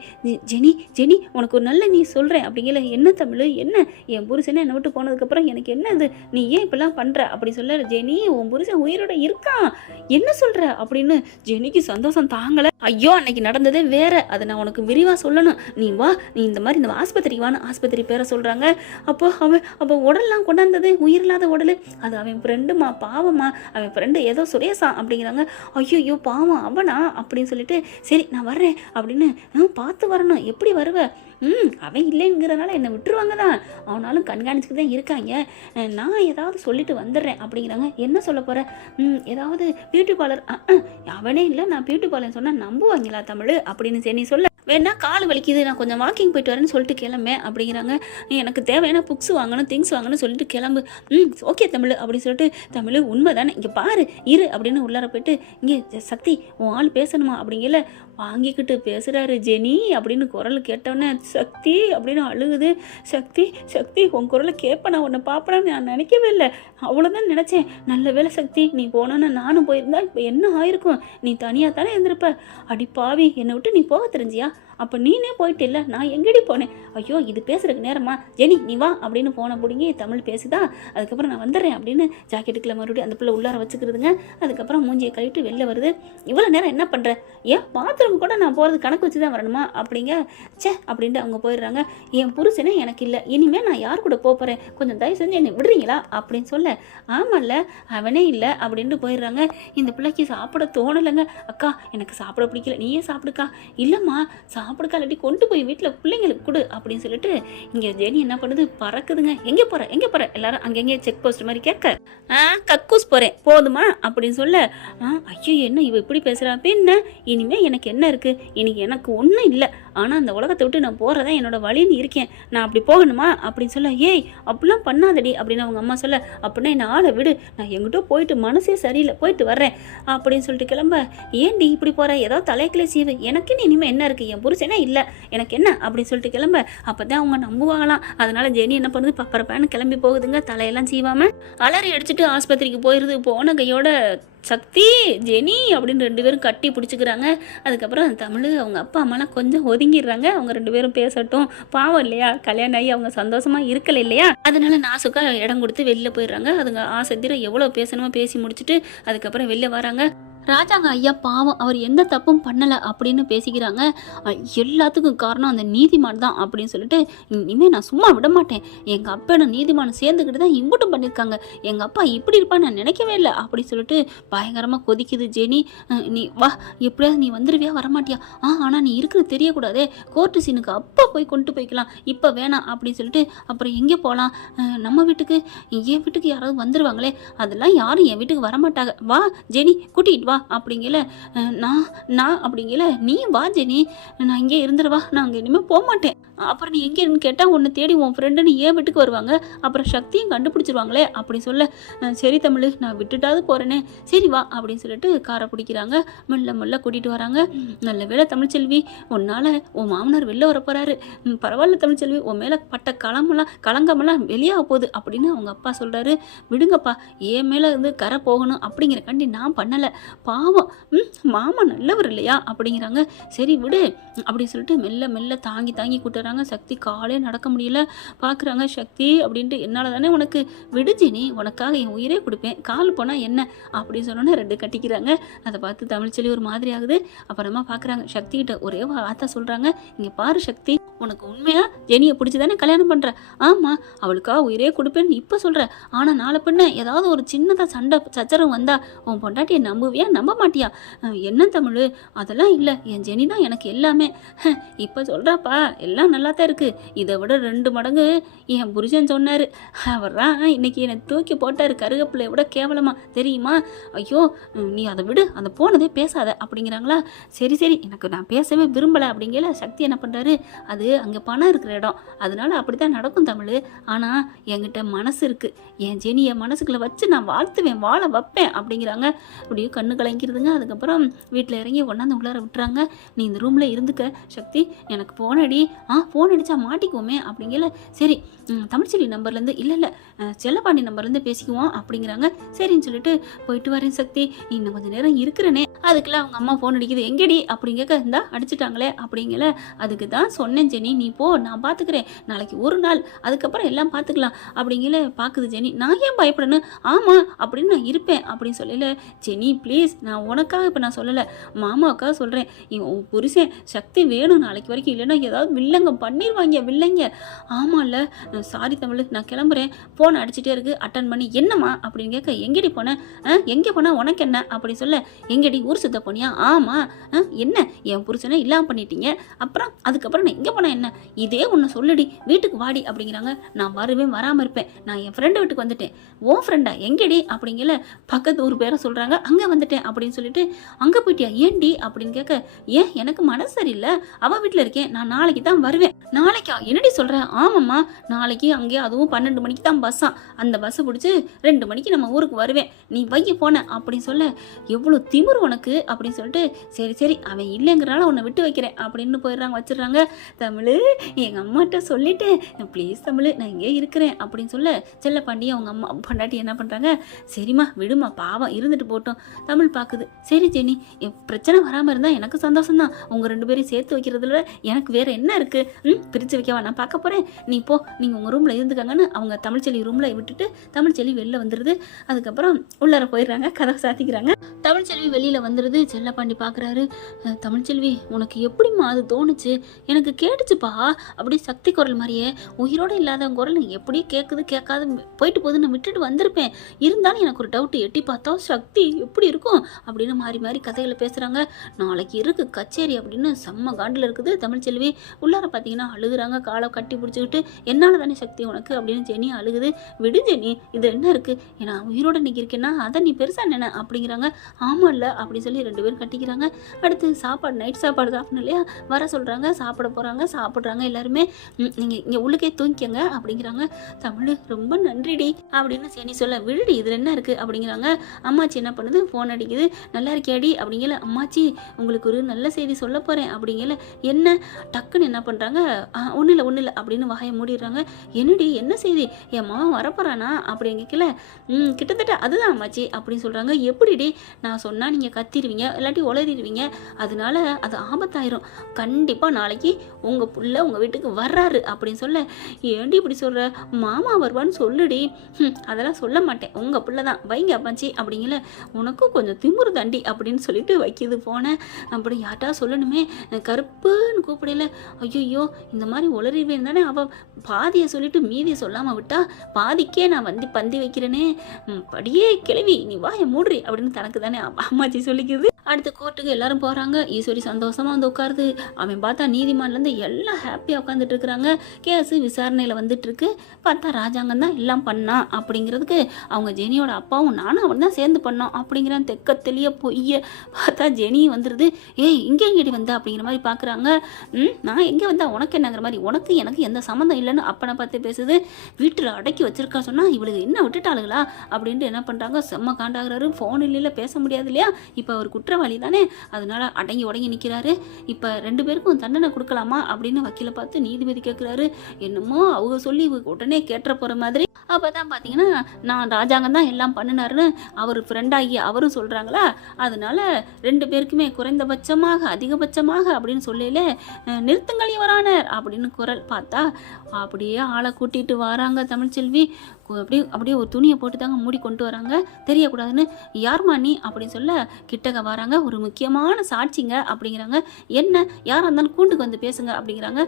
ஜெனி உனக்கு ஒரு நல்ல நீ சொல்கிறேன் அப்படிங்கல, என்ன தமிழ் என்ன, என் புருஷனை என்னை விட்டு போனதுக்கப்புறம் எனக்கு என்ன இது, நீ ஏன் இப்படிலாம் பண்ணுற அப்படி சொல்ல, ஜெனி உன் புருஷன் உயிரோட இருக்கான், என்ன சொல்கிற அப்படின்னு ஜெனிக்கு சந்தோஷம் தாங்கலை. ஐயோ அன்னைக்கு நடந்ததே வேற, அதை நான் உனக்கு விரிவாக சொல்லணும், நீ வா, நீ இந்த மாதிரி இந்த ஆஸ்பத்திரிக்கு வான்னு ஆஸ்பத்திரி பேரை சொல்கிறாங்க. அப்போ உடல்லாம் கொண்டாந்தது உயிரில்லாத உடல், அது அவன் ஃப்ரெண்டுமா, பாவமா அவன் ஃப்ரெண்டு ஏதோ சுரேஷா அப்படிங்கிறாங்க. ஐயோ பாவம் அவனா அப்படின்னு சொல்லிட்டு, சரி நான் வர்றேன் அப்படின்னு, பார்த்து வரணும், எப்படி வருவ, அவன் இல்லைங்கிறனால என்னை விட்டுருவாங்க தான், அவனாலும் கண்காணிச்சுட்டு தான் இருக்காங்க, நான் ஏதாவது சொல்லிட்டு வந்துடுறேன் அப்படிங்கிறாங்க. என்ன சொல்ல போகிற, ஏதாவது பியூட்டி பார்லர், அவனே இல்லை நான் பியூட்டி பார்லர் சொன்னால் நம்புவாங்களா தமிழ் அப்படின்னு சரி சொல்ல, வேணா கால் வலிக்குது, நான் கொஞ்சம் வாக்கிங் போயிட்டு வரேன்னு சொல்லிட்டு கிளம்பேன் அப்படிங்கிறாங்க. எனக்கு தேவையான புக்ஸ் வாங்கணும், திங்ஸ் வாங்கணும்னு சொல்லிட்டு கிளம்பு. ஓகே தமிழ் அப்படின்னு சொல்லிட்டு, தமிழ் உண்மை தானே, இங்கே பாரு இரு அப்படின்னு உள்ளார போயிட்டு, இங்கே சக்தி உன் ஆள் பேசணுமா அப்படிங்கல வாங்கிக்கிட்டு பேசுகிறாரு. ஜெனி அப்படின்னு குரல் கேட்டோன்னே சக்தி அப்படின்னு அழுகுது. சக்தி சக்தி உன் குரலை கேட்பேன், நான் உன்னை பார்ப்பேன்னு நான் நினைக்கவே இல்லை, அவ்வளோதான் நினச்சேன். நல்ல வேலை சக்தி, நீ போனோன்னு நானும் போயிருந்தா இப்போ என்ன ஆயிருக்கும், நீ தனியாக தானே இருந்திருப்ப. அடி பாவி, என்னை விட்டு நீ போக தெரிஞ்சியா? அப்போ நீனே போயிட்டு இல்லை, நான் எங்கடி போனேன்? ஐயோ இது பேசுறதுக்கு நேரமா, ஜெனி நீ வா அப்படின்னு போன பிடிங்கி தமிழ் பேசுதா. அதுக்கப்புறம் நான் வந்துடுறேன் அப்படின்னு ஜாக்கெட்டுக்குள்ள மறுபடியும் அந்த பிள்ளை உள்ளார வச்சுக்கிறதுங்க. அதுக்கப்புறம் மூஞ்சியை கழிட்டு வெளில வருது. இவ்வளோ நேரம் என்ன பண்ணுற? ஏன் பாத்ரூம் கூட நான் போகிறது கணக்கு வச்சு தான் வரணுமா அப்படிங்க. சே அப்படின்ட்டு அவங்க போயிடுறாங்க. என் புருஷனே எனக்கு இல்லை, இனிமேல் நான் யார் கூட போகிறேன், கொஞ்சம் தயவு செஞ்சு என்னை விடுறீங்களா அப்படின்னு சொல்ல, ஆமாம்ல அவனே இல்லை அப்படின்ட்டு போயிடுறாங்க. இந்த பிள்ளைக்கு சாப்பிட தோணலைங்க. அக்கா எனக்கு சாப்பிட பிடிக்கல, நீயே சாப்பிடுக்கா. இல்லைம்மா சாப்பிடுக்கா, இல்லாட்டி கொண்டு போய் வீட்டில் பிள்ளைங்களுக்கு கொடு அப்படின்னு சொல்லிட்டு இங்கே ஜெனி என்ன பண்ணுது, பறக்குதுங்க. எங்கே போகிற எல்லாரும் அங்கங்கே செக் போஸ்ட் மாதிரி கேட்க, கக்கூஸ் போகிறேன் போதுமா அப்படின்னு சொல்ல, ஐயோ என்ன இவ இப்படி பேசுகிறா அப்படின்னு. இனிமேல் எனக்கு என்ன இருக்குது, இன்னைக்கு எனக்கு ஒன்றும் இல்லை, ஆனால் அந்த உலகத்தை விட்டு நான் போகிறதா என்னோட வழின்னு இருக்கேன், நான் அப்படி போகணுமா அப்படின்னு சொல்ல, ஏய் அப்படிலாம் பண்ணாதடி அப்படின்னு அவங்க அம்மா சொல்ல, அப்படின்னா என்ன ஆளை விடு, நான் எங்கிட்ட போயிட்டு மனசே சரியில்லை போயிட்டு வர்றேன் அப்படின்னு சொல்லிட்டு கிளம்ப, ஏன்டி இப்படி போகிற, ஏதாவது தலைக்கிலே சீவு, எனக்குன்னு இனிமேல் என்ன இருக்குது, என் புருஷனே இல்லை எனக்கு என்ன அப்படின்னு சொல்லிட்டு கிளம்ப. அப்போ தான் அவங்க நம்புவாங்களாம். அதனால ஜெனி என்ன பண்ணுது, பப்பரப்பான்னு கிளம்பி போகுதுங்க. தலையெல்லாம் சீவாமல் அலறி அடிச்சுட்டு ஆஸ்பத்திரிக்கு போயிடுது. போன கையோட சக்தி ஜெனி அப்படின்னு 2 பேரும் கட்டி பிடிச்சிக்கிறாங்க. அதுக்கப்புறம் தமிழ் அவங்க அப்பா அம்மாலாம் கொஞ்சம் ஒதுங்கிடுறாங்க. அவங்க 2 பேரும் பேசட்டும், பாவம் இல்லையா, கல்யாணம் ஆகி அவங்க சந்தோஷமாக இருக்கல இல்லையா, அதனால நாசுக்கா இடம் கொடுத்து வெளில போயிடுறாங்க. அதுங்க ஆசை எவ்வளோ பேசணுமோ பேசி முடிச்சுட்டு அதுக்கப்புறம் வெளில வராங்க. ராஜாங்க ஐயா பாவம், அவர் எந்த தப்பும் பண்ணலை அப்படின்னு பேசிக்கிறாங்க. எல்லாத்துக்கும் காரணம் அந்த நீதிமான் தான் அப்படின்னு சொல்லிட்டு, இனிமேல் நான் சும்மா விட மாட்டேன், எங்கள் அப்பா நீதிமான் சேர்ந்துக்கிட்டு தான் இம்புட்டும் பண்ணியிருக்காங்க, எங்கள் அப்பா இப்படி இருப்பான்னு நான் நினைக்கவே இல்லை அப்படி சொல்லிட்டு பயங்கரமாக கொதிக்குது ஜெனி. நீ வா, எப்படியாவது நீ வந்துடுவியா வரமாட்டியா? ஆனால் நீ இருக்கிறது தெரியக்கூடாதே, கோர்ட்டு சீனுக்கு அப்பா போய் கொண்டு போய்க்கலாம், இப்போ வேணாம் அப்படின்னு சொல்லிட்டு, அப்புறம் எங்கே போகலாம், நம்ம வீட்டுக்கு, என் வீட்டுக்கு யாராவது வந்துடுவாங்களே, அதெல்லாம் யாரும் என் வீட்டுக்கு வரமாட்டாங்க, வா ஜெனி கூட்டிகிட்டு வா அப்படிங்கல. நான் அப்படிங்கல, நீ வா ஜெனி, நான் இங்கே இருந்துருவா, நான் அங்கே இனிமேல் போக மாட்டேன். அப்புறம் நீ எங்கேன்னு கேட்டால் உன்னை தேடி உன் ஃப்ரெண்டுன்னு ஏன் வீட்டுக்கு வருவாங்க, அப்புறம் சக்தியும் கண்டுபிடிச்சிருவாங்களே அப்படின்னு சொல்ல, சரி தமிழ் நான் விட்டுட்டாவது போகிறேனே, சரி வா அப்படின்னு சொல்லிட்டு காரை பிடிக்கிறாங்க. மெல்ல கூட்டிகிட்டு வராங்க. நல்ல வேளை தமிழ்ச்செல்வி, உன்னால் உன் மாமனார் வெளில வர போகிறாரு, பரவாயில்ல தமிழ்ச்செல்வி, உன் மேலே பட்ட களங்கமெல்லாம் வெளியாக போகுது அப்படின்னு அவங்க அப்பா சொல்கிறாரு. விடுங்கப்பா, என் மேலே இருந்து கரை போகணும் அப்படிங்கிறக்காண்டி நான் பண்ணலை, பாவம் மாமா நல்லவர் இல்லையா அப்படிங்கிறாங்க. சரி விடு அப்படின்னு சொல்லிட்டு மெல்ல தாங்கி கூட்டுறாங்க. சக்தி காலே நடக்க முடியல. பார்க்குறாங்க சக்தி அப்படின்ட்டு, என்னால் தானே உனக்கு, விடுஜினி உனக்காக என் உயிரே கொடுப்பேன், கால் போனால் என்ன அப்படின்னு சொன்னோன்னே 2 கட்டிக்கிறாங்க. அதை பார்த்து தமிழ்ச்செல்வி ஒரு மாதிரி ஆகுது. அப்புறமா பார்க்குறாங்க சக்திகிட்ட ஒரே வார்த்தை சொல்கிறாங்க, இங்கே பாரு சக்தி, உனக்கு உண்மையாக ஜெனியை பிடிச்சி தானே கல்யாணம் பண்ணுற, ஆமாம் அவளுக்காக உயிரே கொடுப்பேன்னு இப்போ சொல்கிற, ஆனால் நாளை பின்ன ஏதாவது ஒரு சின்னதாக சண்டை சச்சரவு வந்தால் உன் பொண்டாட்டியை நம்புவியா நம்ப மாட்டியா? என்ன தமிழ், அதெல்லாம் இல்லை, என் ஜெனி தான் எனக்கு எல்லாமே. இப்போ சொல்கிறாப்பா எல்லாம் நல்லா தான் இருக்குது, இதை விட 2 மடங்கு என் புருஷன் சொன்னார், அவர் தான் இன்னைக்கு என்னை தூக்கி போட்டார் கருகப்பிள்ளைய விட கேவலமா தெரியுமா? ஐயோ நீ அதை விடு, அதை போனதே பேசாத அப்படிங்கிறாங்களா. சரி எனக்கு நான் பேசவே விரும்பலை அப்படிங்கல. சக்தி என்ன பண்ணுறாரு, அது அங்கே பணம் இருக்கிற இடம், அதனால அப்படி தான் நடக்கும் தமிழ், ஆனால் என்கிட்ட மனசு இருக்குது, என் ஜெனியை மனசுக்குள்ளே வச்சு நான் வாழ்த்துவேன், வாழ வைப்பேன் அப்படிங்கிறாங்க. அப்படியே கண்ணு கலங்கிருதுங்க. அதுக்கப்புறம் வீட்டில் இறங்கி கொண்டாந்து உள்ளார விட்டுறாங்க. நீ இந்த ரூமில் இருந்துக்க சக்தி, எனக்கு ஃபோன் அடி, ஃபோன் அடித்தா மாட்டிக்குவோமே அப்படிங்கல. சரி தமிழ்ச்செல்வி நம்பர்லேருந்து இல்லை செல்லப்பாண்டி நம்பர்லேருந்து பேசிக்குவோம் அப்படிங்கிறாங்க. சரின்னு சொல்லிட்டு போயிட்டு வரேன் சக்தி, இன்னும் கொஞ்சம் நேரம் இருக்கிறேனே. அதுக்குள்ள அவங்க அம்மா ஃபோன் அடிக்குது, எங்கடி அப்படிங்க, இருந்தா அடிச்சுட்டாங்களே அப்படிங்கல. அதுக்கு தான் சொன்னேன் ஜெனி, நீ போ நான் பார்த்துக்கிறேன், நாளைக்கு ஒரு நாள், அதுக்கப்புறம் எல்லாம் பார்த்துக்கலாம் அப்படிங்கல. பார்க்குது ஜெனி, நான் ஏன் பயப்படணும், ஆமாம் அப்படின்னு நான் இருப்பேன் அப்படின்னு சொல்லல. ஜெனி ப்ளீஸ், நான் உனக்காக இப்போ நான் சொல்லலை, மாமாவுக்காக சொல்கிறேன், உன் புருஷன் சக்தி வேணும் நாளைக்கு வரைக்கும், இல்லைன்னா ஏதாவது வில்லங்க பண்ணிடுவாங்க வில்லைங்க. ஆமாம்ல சாரி தமிழ், நான் கிளம்புறேன், ஃபோன் அடிச்சுட்டே இருக்கு, அட்டன் பண்ணி என்னம்மா அப்படின்னு கேட்க, எங்கடி போனேன், எங்கே போனால் உனக்கு என்ன அப்படி சொல்ல, எங்கடி ஊர் சுத்த போனியா, ஆமாம் என்ன என் புருஷனை இல்லாமல் பண்ணிட்டீங்க, அப்புறம் அதுக்கப்புறம் நான் எங்கே போனேன் போனால் என்ன, இதே ஒன்று சொல்லுடி, வீட்டுக்கு வாடி அப்படிங்கிறாங்க. நான் வருவேன், வராமல் இருப்பேன், நான் என் ஃப்ரெண்டு வீட்டுக்கு வந்துட்டேன். ஓ ஃப்ரெண்டா எங்கேடி அப்படிங்கல, பக்கத்து ஊர் பேரை சொல்கிறாங்க, அங்கே வந்துட்டேன் அப்படின்னு சொல்லிட்டு, அங்கே போயிட்டியா ஏன்டி அப்படின்னு கேட்க, ஏன் எனக்கு மனசு சரியில்லை, அவள் வீட்டில் இருக்கேன், நான் நாளைக்கு தான் வருவேன். நாளைக்கா என்னடி சொல்கிறேன்? ஆமாம்மா, நாளைக்கு அங்கே அதுவும் 12 மணிக்கு தான் பஸ்ஸா, அந்த பஸ்ஸை பிடிச்சி 2 மணிக்கு நம்ம ஊருக்கு வருவேன், நீ வைய போன அப்படின்னு சொல்ல, எவ்வளோ திமிரு உனக்கு அப்படின்னு சொல்லிட்டு, சரி சரி அவன் இல்லைங்கிறனால உன்னை விட்டு வைக்கிறேன் அப்படின்னு போயிடுறாங்க. வச்சிடுறாங்க. தமிழ் எங்கள் அம்மாட்ட சொல்லிட்டேன், ப்ளீஸ் தமிழ் நான் இங்கே இருக்கிறேன் அப்படின்னு சொல்ல, செல்லப்பாண்டி அவங்க அம்மா பொண்டாட்டி என்ன பண்ணுறாங்க, சரிம்மா விடுமா பாவம் இருந்துட்டு போட்டோம். தமிழ் பார்க்குது, சரி ஜெனி பிரச்சனை வராமல் இருந்தால் எனக்கு சந்தோஷம்தான், உங்கள் 2 பேரையும் சேர்த்து வைக்கிறதுல எனக்கு வேறு என்ன இருக்குது, பிரித்து வைக்கவா, நான் பார்க்க போகிறேன், நீ போ, நீங்கள் உங்கள் ரூமில் இருந்துக்காங்கன்னு அவங்க தமிழ்ச்செல்வி ரூமில் விட்டுட்டு தமிழ்ச்செல்வி வெளில வந்துடுது. அதுக்கப்புறம் உள்ளார போயிடுறாங்க, கதவை சாத்திக்கிறாங்க. தமிழ்ச்செல்வி வெளியில் வந்துடுது. செல்லப்பாண்டி பார்க்குறாரு, தமிழ்ச்செல்வி உனக்கு எப்படிம்மா அது தோணுச்சு, எனக்கு கேட்டுச்சுப்பா, அப்படி சக்தி குரல் மாதிரியே, உயிரோடு இல்லாத குரல் எப்படி கேட்குது கேட்காது போயிட்டு போது நான் விட்டுட்டு வந்திருப்பேன், இருந்தாலும் எனக்கு ஒரு டவுட்டு, எட்டி பார்த்தா சக்தி எப்படி இருக்கும் அப்படின்னு மாறி மாறி கதைகளை பேசுகிறாங்க. நாளைக்கு இருக்குது கச்சேரி அப்படின்னு செம்ம காண்டில் இருக்குது தமிழ்ச்செல்வி. உள்ளார பார்த்தீங்கன்னா அழுகுறாங்க, காலை கட்டி பிடிச்சிக்கிட்டு, என்னால் தானே சக்தி உனக்கு அப்படின்னு ஜெனி அழுகுது. விடு ஜெனி, இது என்ன இருக்குது, ஏன்னா உயிரோட இன்னைக்கு இருக்கேன்னா அதை நீ பெருசாக நினை அப்படிங்கிறாங்க. ஆமாம் இல்லை அப்படின்னு சொல்லி 2 பேரும் கட்டிக்கிறாங்க. அடுத்து சாப்பாடு, நைட் சாப்பாடு சாப்பிடணும் இல்லையா, வர சொல்கிறாங்க, சாப்பிட போகிறாங்க, சாப்பிட்றாங்க எல்லாருமே. நீங்கள் இங்கே உள்ளுக்கே தூங்கிக்கங்க அப்படிங்கிறாங்க. தமிழ் ரொம்ப நன்றிடி அப்படின்னு ஜெனி சொல்ல, விடுடி இதில் என்ன இருக்குது அப்படிங்கிறாங்க. அம்மாச்சி என்ன பண்ணுது, ஃபோன் அடிக்குது, நல்லா இருக்கியாடி அப்படிங்கல, அம்மாச்சி உங்களுக்கு ஒரு நல்ல செய்தி சொல்ல போகிறேன் அப்படிங்கல, என்ன டக்குன்னு என்ன பண்ணுறாங்க, ஒன்றும் இல்லை அப்படின்னு வாயை மூடிடுறாங்க. என்னடி என்ன செய்தி, என் மாவன் வரப்போறானா அப்படின்னு கேட்கல, கிட்டத்தட்ட அதுதான் அம்மாச்சி அப்படின்னு சொல்கிறாங்க. எப்படிடி, நான் சொன்னால் நீங்கள் கத்திடுவீங்க இல்லாட்டி உளறிடுவீங்க, அதனால அது ஆபத்தாயிரும், கண்டிப்பாக நாளைக்கு உங்கள் புள்ள உங்கள் வீட்டுக்கு வர்றாரு அப்படின்னு சொல்ல, ஏண்டி இப்படி சொல்கிற, மாமா வருவான்னு சொல்லுடி, அதெல்லாம் சொல்ல மாட்டேன், உங்கள் பிள்ளை தான் வைங்க அப்பாச்சி அப்படிங்கல, உனக்கும் கொஞ்சம் திமுரு தண்டி அப்படின்னு சொல்லிட்டு வைக்கிது போனேன். அப்படி யார்ட்டா சொல்லணுமே, கருப்புன்னு கூப்பிடல, ஐயோ இந்த மாதிரி உளறிவேன் தானே, அவள் பாதியை சொல்லிட்டு மீதியை சொல்லாமல் விட்டா, பாதிக்கே நான் பந்தி வைக்கிறேனே, படியே கிளவி நீ வாயை மூடுறி அப்படின்னு தனக்கு தானே அம்மாச்சி சொல்லிக்குது. அடுத்து கோர்ட்டுக்கு எல்லாரும் போகிறாங்க. ஈஸ்வரி சந்தோஷமாக வந்து உட்காருது. அவன் பார்த்தா நீதிமன்றலேருந்து எல்லாம் ஹாப்பியாக உட்காந்துட்டு இருக்கிறாங்க. கேஸு விசாரணையில் வந்துட்டுருக்கு. பார்த்தா ராஜாங்கம் தான் எல்லாம் பண்ணான் அப்படிங்கிறதுக்கு அவங்க ஜெனியோட அப்பாவும் நானும் அவன் தான் சேர்ந்து பண்ணோம் அப்படிங்கிறான். தெக்கத்திலேயே பொய்ய பார்த்தா ஜெனி வந்துடுது. ஏய் இங்கே எங்கேடி வந்தா அப்படிங்கிற மாதிரி பார்க்குறாங்க. நான் எங்கே வந்தா உனக்கு என்னங்கிற மாதிரி, உனக்கு எனக்கு எந்த சம்மந்தம் இல்லைன்னு அப்பனை பார்த்து பேசுது. வீட்டில் அடக்கி வச்சிருக்கா சொன்னால் இவளுக்கு என்ன விட்டுட்டாளுங்களா அப்படின்ட்டு என்ன பண்ணுறாங்க, செம்ம காண்டாகிறாரு. ஃபோன் இல்லைல்ல பேச முடியாது இல்லையா, இப்போ அவர் குற்றவாளி தானே, அதனால அடங்கி உடங்கி நிற்கிறாரு. இப்போ 2 பேருக்கும் தண்டனை கொடுக்கலாமா அப்படின்னு வக்கீலை பார்த்து நீதிபதி கேட்குறாரு. என்னமோ அவங்க சொல்லி உடனே கேட்டுற போகிற மாதிரி. அப்போ தான் பார்த்தீங்கன்னா நான் ராஜாங்கம் தான் எல்லாம் பண்ணினாருன்னு அவர் ஃப்ரெண்டாகி அவரும் சொல்கிறாங்களா, அதனால 2 பேருக்குமே குறைந்தபட்சமாக அதிகபட்சமாக அப்படின்னு சொல்லல, நிறுத்துங்கள் யுவரானர் அப்படின்னு குரல். பார்த்தா அப்படியே ஆளை கூட்டிகிட்டு வராங்க தமிழ்ச்செல்வி. அப்படியே ஒரு துணியை போட்டு தாங்க மூடி கொண்டு வராங்க, தெரியக்கூடாதுன்னு. யார்மா நீ அப்படின்னு சொல்ல கிட்டக்க வராங்க. ஒரு முக்கியமான சாட்சிங்க அப்படிங்கிறாங்க. என்ன, யாராக இருந்தாலும் கூண்டுக்கு வந்து பேசுங்க அப்படிங்கிறாங்க.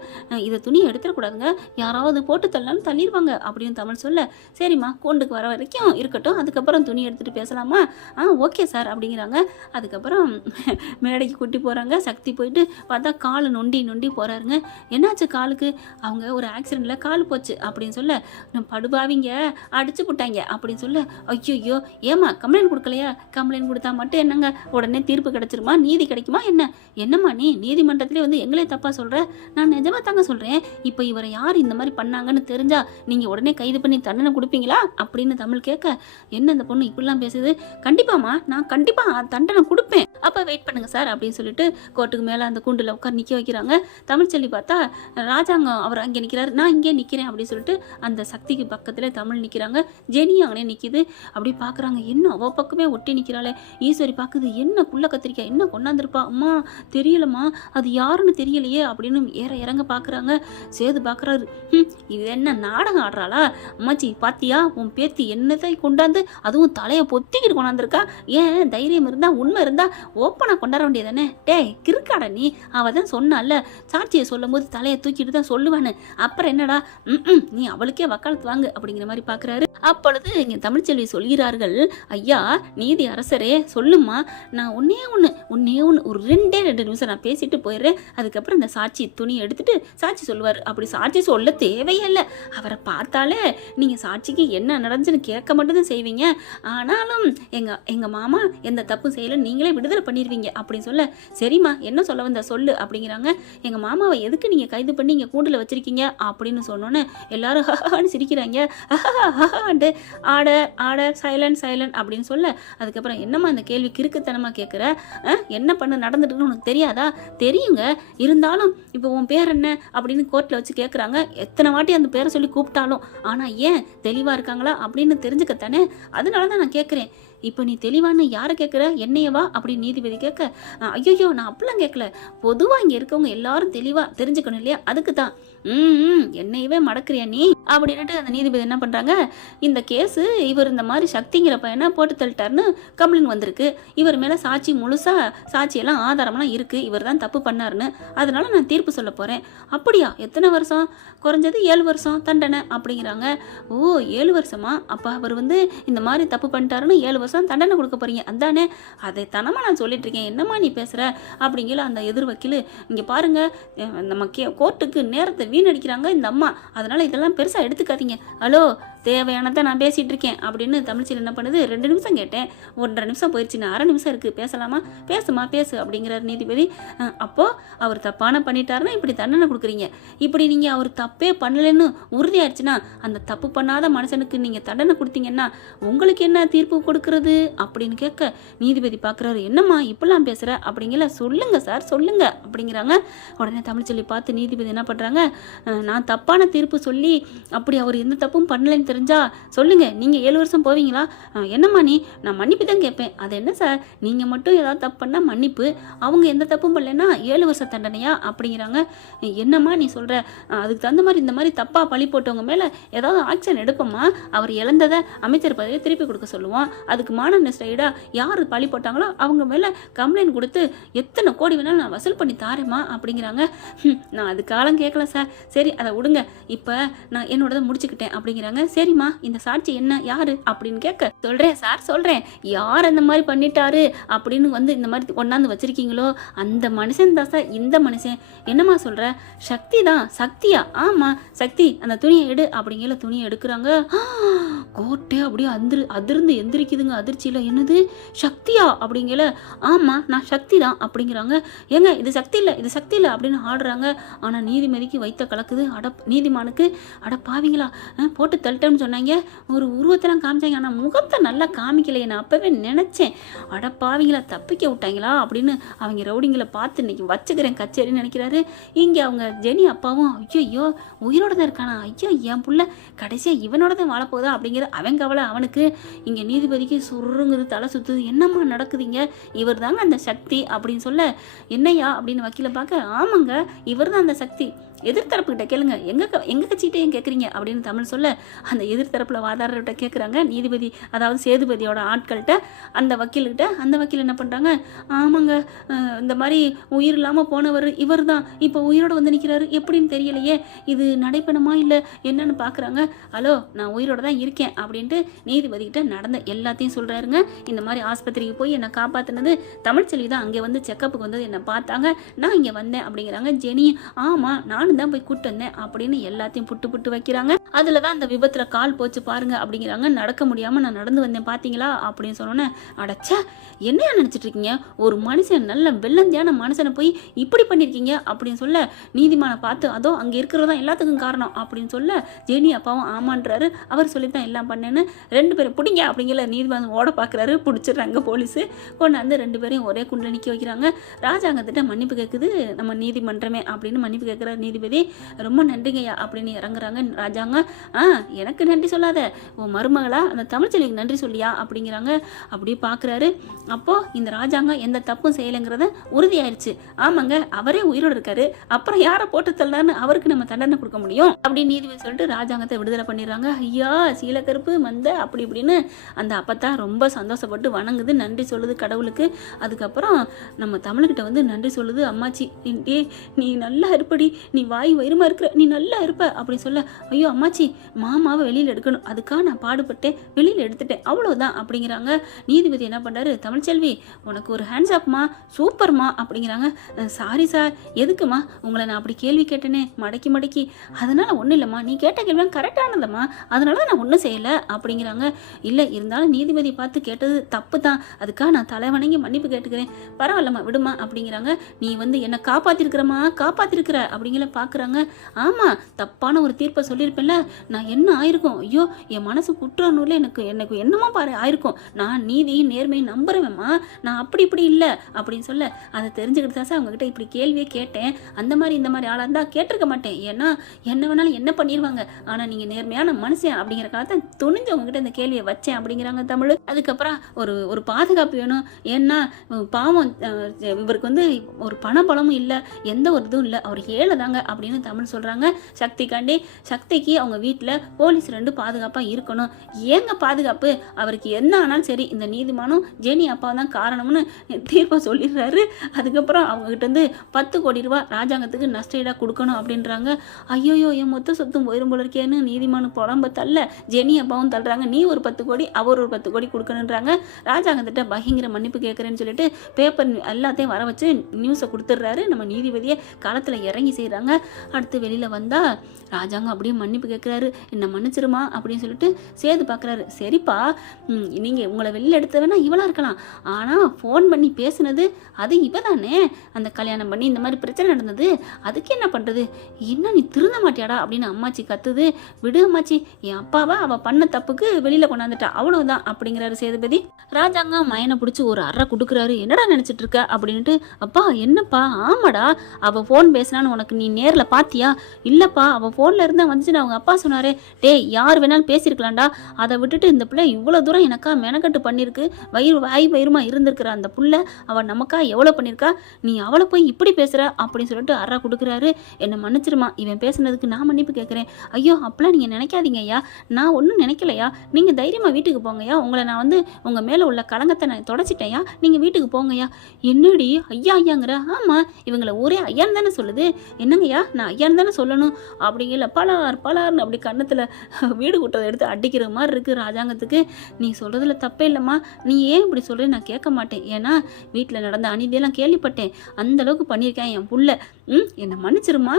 இதை துணியை எடுத்துடக்கூடாதுங்க, யாராவது போட்டு தள்ளலான்னு தள்ளிடுவாங்க அப்படின்னு தமிழ் சொல்ல, சரிம்மா கூண்டுக்கு வர வரைக்கும் இருக்கட்டும், அதுக்கப்புறம் துணி எடுத்துகிட்டு பேசலாமா, ஓகே சார் அப்படிங்கிறாங்க. அதுக்கப்புறம் மேடைக்கு கூட்டி போகிறாங்க. சக்தி போயிட்டு பார்த்தா கால் நொண்டி போகிறாருங்க. என்னாச்சு காலுக்கு, அவங்க ஒரு ஆக்சிடெண்ட்டில் கால் போச்சு அப்படின்னு சொல்ல, படுபாவிங்க அடிச்சு போட்டாங்க அப்படின்னு சொல்ல, ஐயோ ஏமா கம்ப்ளைண்ட் கொடுக்கலையா, கம்ப்ளைண்ட் கொடுத்தா மட்டும் என்னங்க உடனே தீர்ப்பு கிடைச்சிருமா, நீதி கிடைக்குமா என்னம்மா நீ நீதிமன்றத்திலே வந்து எங்களே தப்பா சொல்ற, நான் நிஜமா தாங்க சொல்றேன், இப்போ இவரை யார் இந்த மாதிரி பண்ணாங்கன்னு தெரிஞ்சா நீங்க உடனே கைது பண்ணி தண்டனை கொடுப்பீங்களா அப்படின்னு தமிழ் கேட்க, என்ன இந்த பொண்ணு இப்படிலாம் பேசுது, கண்டிப்பாமா நான் கண்டிப்பா தண்டனை கொடுப்பேன், அப்போ வெயிட் பண்ணுங்க சார் அப்படின்னு சொல்லிட்டு கோர்ட்டுக்கு மேலே அந்த கூண்டில் உட்கார் நிற்க வைக்கிறாங்க. தமிழ்ச்செல்வி பார்த்தா ராஜாங்கம் அவர் அங்கே நிற்கிறாரு, நான் இங்கே நிற்கிறேன் அப்படின்னு சொல்லிட்டு அந்த சக்திக்கு பக்கத்தில் தமிழ் நிற்கிறாங்க. ஜெனி அங்கே நிற்கிது. அப்படி பார்க்குறாங்க, என்ன அவ பக்கமே ஒட்டி நிற்கிறாளே. ஈஸ்வரி பார்க்குது, என்ன குள்ள கத்திரிக்காய் என்ன கொண்டாந்துருப்பா, அம்மா தெரியலம்மா அது யாருன்னு தெரியலையே அப்படின்னு இறங்க பார்க்குறாங்க. சேது பார்க்குறாரு, இது என்ன நாடகம் ஆடுறாளா, அம்மாச்சி பாத்தியா உன் பேத்தி என்னத்தை கொண்டாந்து அதுவும் தலையை பொத்திக்கிட்டு கொண்டாந்துருக்கா, ஏன் தைரியம் இருந்தா உண்மை இருந்தா ஓப்பனாக கொண்டாட வேண்டியதானே, டேய் கிறுக்காட நீ, அவ தான் சொன்னால சாட்சியை சொல்லும் போது தலையை தூக்கிட்டு தான் சொல்லுவான்னு, அப்புறம் என்னடா நீ அவளுக்கே வக்காலத்து வாங்கு அப்படிங்கிற மாதிரி பார்க்குறாரு. அப்பொழுது இங்கே தமிழ்ச்செல்வி சொல்கிறார்கள், ஐயா நீதி அரசரே சொல்லுமா, நான் ஒன்னே ஒன்று ஒரு 2 நிமிஷம் நான் பேசிட்டு போயிடுறேன், அதுக்கப்புறம் இந்த சாட்சி துணி எடுத்துட்டு சாட்சி சொல்லுவார். அப்படி சாட்சி சொல்ல தேவையே இல்லை, அவரை பார்த்தாலே நீங்கள் சாட்சிக்கு என்ன நடந்துச்சுன்னு கேட்க மட்டும்தான் செய்வீங்க, ஆனாலும் எங்கள் மாமா எந்த தப்பும் செய்யலை, நீங்களே விடுதலை பண்ணிடுவீங்க அப்படின்னு சொல்ல, சரிம்மா என்ன சொல்ல வந்த சொல்லு அப்படிங்கிறாங்க. எங்கள் மாமாவை எதுக்கு நீங்கள் கைது பண்ணி இங்கே கூண்டில் வச்சிருக்கீங்க அப்படின்னு சொன்னோன்னே எல்லாரும் ஹஹான்னு சிரிக்கிறாங்க. ஹஹான்ட்டு ஆர்டர் சைலண்ட் அப்படின்னு சொல்ல, அதுக்கப்புறம் என்னம்மா இந்த கேள்வி கிறுக்குத்தனமாக கேட்குற, என்ன பண்ண நடந்துட்டுன்னு உனக்கு தெரியாதா? தெரியுங்க, இருந்தாலும் இப்போ உன் பேர் என்ன அப்படின்னு கோர்ட்டில் வச்சு கேட்குறாங்க. எத்தனை வாட்டி அந்த பேரை சொல்லி கூப்பிட்டாலும் ஆனால் ஏன் தெளிவாக இருக்காங்களா அப்படின்னு தெரிஞ்சுக்கத்தானே, அதனால தான் நான் கேட்குறேன். இப்போ நீ தெளிவான்னு யாரை கேட்குற, என்னையவா அப்படின்னு நீதிபதி கேட்க, ஐயோ நான் அப்படிலாம் கேட்கல, பொதுவாக இங்கே இருக்கவங்க எல்லாரும் தெளிவாக தெரிஞ்சுக்கணும் இல்லையா, அதுக்கு தான். என்னையவே மடக்குறியா நீ அப்படின்ட்டு அந்த நீதிபதி என்ன பண்ணுறாங்க, இந்த கேஸு இவர் இந்த மாதிரி சக்திங்கிற பையனை போட்டு தள்ளிட்டாருன்னு கம்ப்ளைண்ட் வந்திருக்கு, இவர் மேலே சாட்சி முழுசாக சாட்சியெல்லாம் ஆதாரம்லாம் இருக்குது, இவர் தான் தப்பு பண்ணாருன்னு, அதனால நான் தீர்ப்பு சொல்ல போகிறேன். அப்படியா, எத்தனை வருஷம்? குறைஞ்சது 7 வருஷம் தண்டனை அப்படிங்கிறாங்க. ஓ 7 வருஷமா, அப்போ அவர் இந்த மாதிரி தப்பு பண்ணிட்டாருன்னு 7 வருஷம் தண்டனை கொடுக்க போறீங்க அதானே? அதை தனமா நான் சொல்லிட்டு இருக்கேன், என்னம்மா நீ பேசுற அப்படிங்கிற அந்த எதிர் வக்கீல், இங்க பாருங்க நம்ம கோர்ட்டுக்கு நேரத்தை வீணடிக்கிறாங்க இந்த அம்மா, அதனால இதெல்லாம் பெருசா எடுத்துக்காதீங்க. ஹலோ தேவையானதை நான் பேசிகிட்டு இருக்கேன் அப்படின்னு தமிழ்ச்செல்வி என்ன பண்ணுது, 2 நிமிஷம் கேட்டேன், 1.5 நிமிஷம் போயிடுச்சு, நான் 1/2 நிமிஷம் இருக்குது, பேசலாமா? பேசுமா பேசு அப்படிங்கிறார் நீதிபதி. அப்போது அவர் தப்பான பண்ணிட்டாருன்னா இப்படி தண்டனை கொடுக்குறீங்க, இப்படி நீங்கள் அவர் தப்பே பண்ணலைன்னு உறுதியாயிடுச்சுன்னா அந்த தப்பு பண்ணாத மனுஷனுக்கு நீங்கள் தண்டனை கொடுத்தீங்கன்னா உங்களுக்கு என்ன தீர்ப்பு கொடுக்கறது அப்படின்னு கேட்க, நீதிபதி பார்க்குறாரு, என்னம்மா இப்படிலாம் பேசுகிற அப்படிங்கிற, சொல்லுங்க சார் சொல்லுங்க அப்படிங்கிறாங்க. உடனே தமிழ்ச்செல்வி பார்த்து நீதிபதி என்ன பண்ணுறாங்க, நான் தப்பான தீர்ப்பு சொல்லி அப்படி அவர் எந்த தப்பும் பண்ணலைன்னு தெரிஞ்சா சொல்லுங்க, நீங்க 7 வருஷம் போவீங்களா? என்னம்மா நீ, நான் மன்னிப்பு தான் கேட்பேன். அது என்ன சார், நீங்க மட்டும் ஏதாவது தப்பு பண்ணா மன்னிப்பு, அவங்க எந்த தப்பும் பண்ணலைன்னா 7 வருஷம் தண்டனையா அப்படிங்கிறாங்க. என்னம்மா நீ சொல்ற, அதுக்கு தகுந்த மாதிரி இந்த மாதிரி தப்பா பழி போட்டவங்க மேல ஏதாவது ஆக்ஷன் எடுப்போம்மா, அவர் இழந்ததை அமைச்சர் பதவியை திருப்பி கொடுக்க சொல்லுவோம், அதுக்கு மான நஷ்டஈடா யார் பழி போட்டாங்களோ அவங்க மேல கம்ப்ளைண்ட் கொடுத்து எத்தனை கோடி வேணாலும் நான் வசூல் பண்ணி தாரேம்மா அப்படிங்கிறாங்க. நான் அது காலம் கேட்கல சார், சரி அதை விடுங்க, இப்போ நான் என்னோடதை முடிச்சுக்கிட்டேன் அப்படிங்கிறாங்க. சரிம்மா இந்த சாட்சி என்ன, யாரு அப்படின்னு கேட்க, சொல்றேன் சார் சொல்றேன், யார் அந்த மாதிரி பண்ணிட்டாரு அப்படின்னு இந்த மாதிரி கொண்டாந்து வச்சிருக்கீங்களோ அந்த மனுஷன் தான் சார் இந்த மனுஷன். என்னம்மா சொல்ற, சக்தி தான். சக்தியா? ஆமா சக்தி, அந்த துணியை எடு அப்படிங்கிற துணியை எடுக்கிறாங்க. கோட்டே அப்படியே அதிர்ந்து எந்திரிக்குதுங்க அதிர்ச்சியில. என்னது சக்தியா அப்படிங்கிற, ஆமா நான் சக்தி தான் அப்படிங்கிறாங்க. ஏங்க இது சக்தி இல்லை இது சக்தி இல்லை அப்படின்னு ஆடுறாங்க. ஆனா நீதிமதிக்கு வைத்த கலக்குது. நீதிமானுக்கு அட பாவீங்களா, போட்டு தள்ளிட்டேன்னு சொன்னாங்க, ஒரு உருவத்தெல்லாம் காமிச்சாங்க, ஆனால் முகத்தை நல்லா காமிக்கலையே, நான் அப்போவே நினச்சேன், அட பாவீங்களா தப்பிக்க விட்டாங்களா அப்படின்னு அவங்க ரவுடிங்களை பார்த்து இன்னைக்கு வச்சுக்கிறேன் கச்சேரின்னு நினைக்கிறாரு. இங்கே அவங்க ஜெனி அப்பாவும், ஐயோ உயிரோட தான் இருக்கானா, ஐயோ என் புள்ள கடைசியாக இவனோட தான் வாழப்போதா அப்படிங்கிற அவன் கவலை அவனுக்கு. இங்கே நீதிபதிக்கு சுருங்குது, தலை சுற்றுது, என்னம்மா நடக்குதுங்க, இவர் தாங்க அந்த சக்தி அப்படின்னு சொல்ல, என்னையா அப்படின்னு வக்கீல பார்க்க, ஆமாங்க இவர் தான் அந்த சக்தி, எதிர்த்தரப்புகிட்ட கேளுங்க, எங்க கட்சிகிட்ட ஏன் கேட்குறீங்க அப்படின்னு தமிழ் சொல்ல, அந்த எதிர்த்தரப்புல வாதாடுறவர்கிட்ட கேட்குறாங்க நீதிபதி, அதாவது சேதுபதியோட ஆட்கள்கிட்ட, அந்த வக்கீல்கிட்ட. அந்த வக்கீல் என்ன பண்ணுறாங்க, ஆமாங்க இந்த மாதிரி உயிர் இல்லாமல் போனவர் இவர் தான் இப்போ உயிரோடு நிற்கிறாரு, எப்படின்னு தெரியலையே, இது நடைபெணமா இல்லை என்னன்னு பார்க்குறாங்க. ஹலோ நான் உயிரோட தான் இருக்கேன் அப்படின்ட்டு நீதிபதிக்கிட்ட நடந்த எல்லாத்தையும் சொல்கிறாருங்க. இந்த மாதிரி ஆஸ்பத்திரிக்கு போய் என்னை காப்பாற்றினது தமிழ்ச்செல்வி தான், அங்கே செக்கப்புக்கு வந்தது, என்னை பார்த்தாங்க, நான் இங்கே வந்தேன் அப்படிங்கிறாங்க. ஜெனி, ஆமாம் நானும் தான் போய் கூட்டு வந்தேன் அப்படின்னு எல்லாத்தையும் புட்டு வைக்கிறாங்க. அதில் தான் அந்த விபத்தில் கால் போச்சு பாருங்க அப்படிங்கிறாங்க. நடக்க முடியாமல் நான் நடந்து வந்தேன் பார்த்தீங்களா அப்படின்னு சொன்னோன்னே, அடச்சா என்னையா நினச்சிட்டு இருக்கீங்க, ஒரு மனுஷன் நல்ல வெள்ளந்தியான மனுஷனை போய் இப்படி பண்ணியிருக்கீங்க அப்படின்னு சொல்ல, நீதிமானை பார்த்து அதோ அங்கே இருக்கிறதான் எல்லாத்துக்கும் காரணம் அப்படின்னு சொல்ல, ஜெனி அப்பாவும் ஆமான்றாரு, அவர் சொல்லி தான் எல்லாம் பண்ணேன்னு 2 பேரும் பிடிங்க அப்படிங்கிற நீதிமன்றம் ஓட பார்க்குறாரு. பிடிச்சிடுறாங்க போலீஸு, கொண்டாந்து 2 பேரையும் ஒரே குண்டில் நிற்க வைக்கிறாங்க. ராஜாங்கத்திட்ட மன்னிப்பு கேட்குது நம்ம நீதிமன்றமே அப்படின்னு மன்னிப்பு கேட்குறாரு நீதிபதி. ரொம்ப நன்றிங்கய்யா அப்படின்னு இறங்குறாங்க. ராஜாங்க, எனக்கு நன்றி சொல்லாத, உன் மருமகளா அந்த தமிழ்ச்செல்விக்கு நன்றி சொல்லியா அப்படிங்கிறாங்க. அப்படியே பார்க்குறாரு. அப்போது இந்த ராஜாங்க எந்த தப்பும் செய்யலைங்கிறத உறுதியாயிருச்சு. ஆமாங்க அவரே உயிரோடு இருக்காரு, அப்புறம் யாரை போட்டு தள்ளான்னு அவருக்கு நம்ம தண்டனை கொடுக்க முடியும் அப்படின்னு நீதிபதி சொல்லிட்டு ராஜாங்கத்தை விடுதலை பண்ணிடுறாங்க. ஐயா சீலக்கருப்பு மந்த அப்படி இப்படின்னு அந்த அப்பத்தா ரொம்ப சந்தோஷப்பட்டு வணங்குது, நன்றி சொல்லுது கடவுளுக்கு. அதுக்கப்புறம் நம்ம தமிழ்கிட்ட நன்றி சொல்லுது, அம்மாச்சி நீ நல்லா இருப்படி, நீ வாய் வயிறுமா இருக்கிற, நீ நல்லா இருப்ப அப்படி சொல்ல, ஐயோ அம்மாச்சி மாமாவை வெளியில் எடுக்கணும், அதுக்காக நான் பாடுபட்டேன், வெளியில் எடுத்துட்டேன், அவ்வளோதான் அப்படிங்கிறாங்க. நீதிபதி என்ன பண்ணுறாரு, தமிழ்ச்செல்வி உனக்கு ஒரு ஹேண்ட்ஸ் ஆப்மா, சூப்பர்மா அப்படிங்கிறாங்க. சாரி சார், எதுக்குமா உங்களை நான் அப்படி கேள்வி கேட்டேனே மடக்கி மடக்கி, அதனால ஒன்றும் இல்லைம்மா, நீ கேட்ட கேள்வி கரெக்டானதம்மா, அதனால தான் நான் ஒன்றும் செய்யலை அப்படிங்கிறாங்க. இல்லை இருந்தாலும் நீதிபதி பார்த்து கேட்டது தப்பு தான், அதுக்காக நான் தலை வணங்கி மன்னிப்பு கேட்டுக்கிறேன், பரவாயில்லம்மா விடுமா அப்படிங்கிறாங்க. நீ என்னை காப்பாற்றிருக்கிறம்மா, காப்பாற்றிருக்கிற அப்படிங்கிற பார்க்குறாங்க. ஆமாம், தப்பான ஒரு தீர்ப்பை சொல்லியிருப்பேன்ல, நான் என்ன ஆயிருக்கும், ஐயோ என் மனசு குற்றானூரில் எனக்கு என்னமோ பாரு ஆயிருக்கும், நான் நீதி நேர்மையை நம்புறேன்மா, நான் அப்படி இப்படி இல்லை அப்படின்னு சொல்ல, அதை தெரிஞ்சுக்கிட்டு தான் சார் அவங்ககிட்ட இப்படி கேள்வியே கேட்டேன், அந்த மாதிரி இந்த மாதிரி ஆளாக இருந்தால் கேட்டிருக்க மாட்டேன், ஏன்னா என்ன வேணாலும் என்ன பண்ணிடுவாங்க, ஆனால் நீங்கள் நேர்மையான மனுஷன் அப்படிங்கிற காலத்தை துணிஞ்சு அவங்ககிட்ட இந்த கேள்வியை வச்சேன் அப்படிங்கிறாங்க தமிழ். அதுக்கப்புறம் ஒரு பாதுகாப்பு வேணும், ஏன்னா பாவம் இவருக்கு ஒரு பணபலமும் இல்லை, எந்த ஒரு இதுவும் இல்லை, அவர் ஏழை தாங்க அப்படின்னு தமிழ் சொல்கிறாங்க. சக்திக்கு அவங்க வீட்டில் போலீஸ் 2 பாதுகாப்பாக இருக்கணும். ஏங்க பாதுகாப்பு, அவருக்கு என்ன ஆனாலும் சரி இந்த நீதிமானும் ஜெனி அப்பா தான் காரணம்னு தீர்ப்பை சொல்லிடுறாரு. அதுக்கப்புறம் அவங்ககிட்ட 10 கோடி ரூபா ராஜாங்கத்துக்கு நஷ்டஈடாக கொடுக்கணும் அப்படின்றாங்க. ஐயோயோ என் மொத்த சொத்தும் போயிரும் போல இருக்கேன்னு நீதிமானு புலம்ப தள்ள ஜெனி அப்பாவும் தள்ளுறாங்க. நீ ஒரு 10 கோடி அவர் ஒரு 10 கோடி கொடுக்கணுன்றாங்க. ராஜாங்கத்திட்ட பயங்கர மன்னிப்பு கேட்குறேன்னு சொல்லிட்டு பேப்பர் எல்லாத்தையும் வர வச்சு நியூஸை கொடுத்துட்றாரு. நம்ம நீதிபதியை களத்தில் இறங்கி செய்கிறாங்க. அடுத்து வெளியில் வந்தால் ராஜாங்கம் அப்படியே மன்னிப்பு கேட்குறாரு, என்னை மன்னிச்சிருமா அப்படின்னு சொல்லிட்டு சேது பார்க்குறாரு. சரிப்பா, நீங்கள் உங்களை வெளியில் எடுத்த வேணா இவளாக இருக்கலாம், ஆனால் ஃபோன் பண்ணி பேசுனது அது இவ தானே, அந்த கல்யாணம் பண்ணி இந்த மாதிரி பிரச்சனை நடந்தது, அதுக்கு என்ன பண்ணுறது, என்ன நீ திருந்த மாட்டியாடா அப்படின்னு அம்மாச்சி கத்துது. விடு அம்மாச்சி, என் அப்பாவை அவள் பண்ண தப்புக்கு வெளியில் கொண்டாந்துட்டா, அவ்வளவுதான் அப்படிங்கிறாரு சேதுபதி. ராஜாங்கம் மயனை பிடிச்சி ஒரு அறை கொடுக்குறாரு. என்னடா நினச்சிட்டு இருக்க அப்படின்ட்டு. அப்பா என்னப்பா, ஆமாடா அவள் ஃபோன் பேசினான்னு உனக்கு நீ நேரில் பார்த்தியா? இல்லைப்பா, அவள் ஃபோனில் இருந்தால் வந்துச்சுன்னு அவங்க அப்பா சொன்னாரே. டேய், யார் வேணாலும் பேசியிருக்கலாம்டா, அதை விட்டுட்டு இந்த பிள்ளை இவ்வளோ தூரம் எனக்கா மெனக்கட்டு பண்ணியிருக்கு, வயிறுமா இருந்திருக்கிற அந்த புள்ள அவள் நமக்கா எவ்வளோ பண்ணியிருக்கா, நீ அவளை போய் இப்படி பேசுகிற அப்படின்னு சொல்லிட்டு அறா கொடுக்குறாரு. என்னை மன்னிச்சிருமா, இவன் பேசுனதுக்கு நான் மன்னிப்பு கேட்குறேன். ஐயோ அப்பெல்லாம் நீங்கள் நினைக்காதீங்க ஐயா, நான் ஒன்றும் நினைக்கலையா, நீங்கள் தைரியமாக வீட்டுக்கு போங்கய்யா, உங்களை நான் உங்கள் மேலே உள்ள களங்கத்தை நான் தொடச்சிட்டேயா, நீங்கள் வீட்டுக்கு போங்கய்யா. என்னடி ஐயா ஐயாங்கிற? ஆமாம், இவங்களை ஊரே ஐயான்னு தானே சொல்லுது, என்னங்கய்யா நான் ஐயான்னு தானே சொல்லணும் அப்படிங்கல பலார்னு அப்படி கன்னத்தில் வீடு கூட்டத்தை எடுத்து அடிக்கிற மாதிரி இருக்குது ராஜாங்கத்துக்கு. நீ சொல்கிறதுல தப்பே இல்லைம்மா, நீ ஏன் இப்படி சொல்கிற, நான் கேட்க மாட்டேன், ஏன்னா வீட்டில் நடந்த அநீதியெல்லாம் கேள்விப்பட்டேன், அந்தளவுக்கு பண்ணியிருக்கேன் என் புள்ள, என்னை மன்னிச்சிருமா,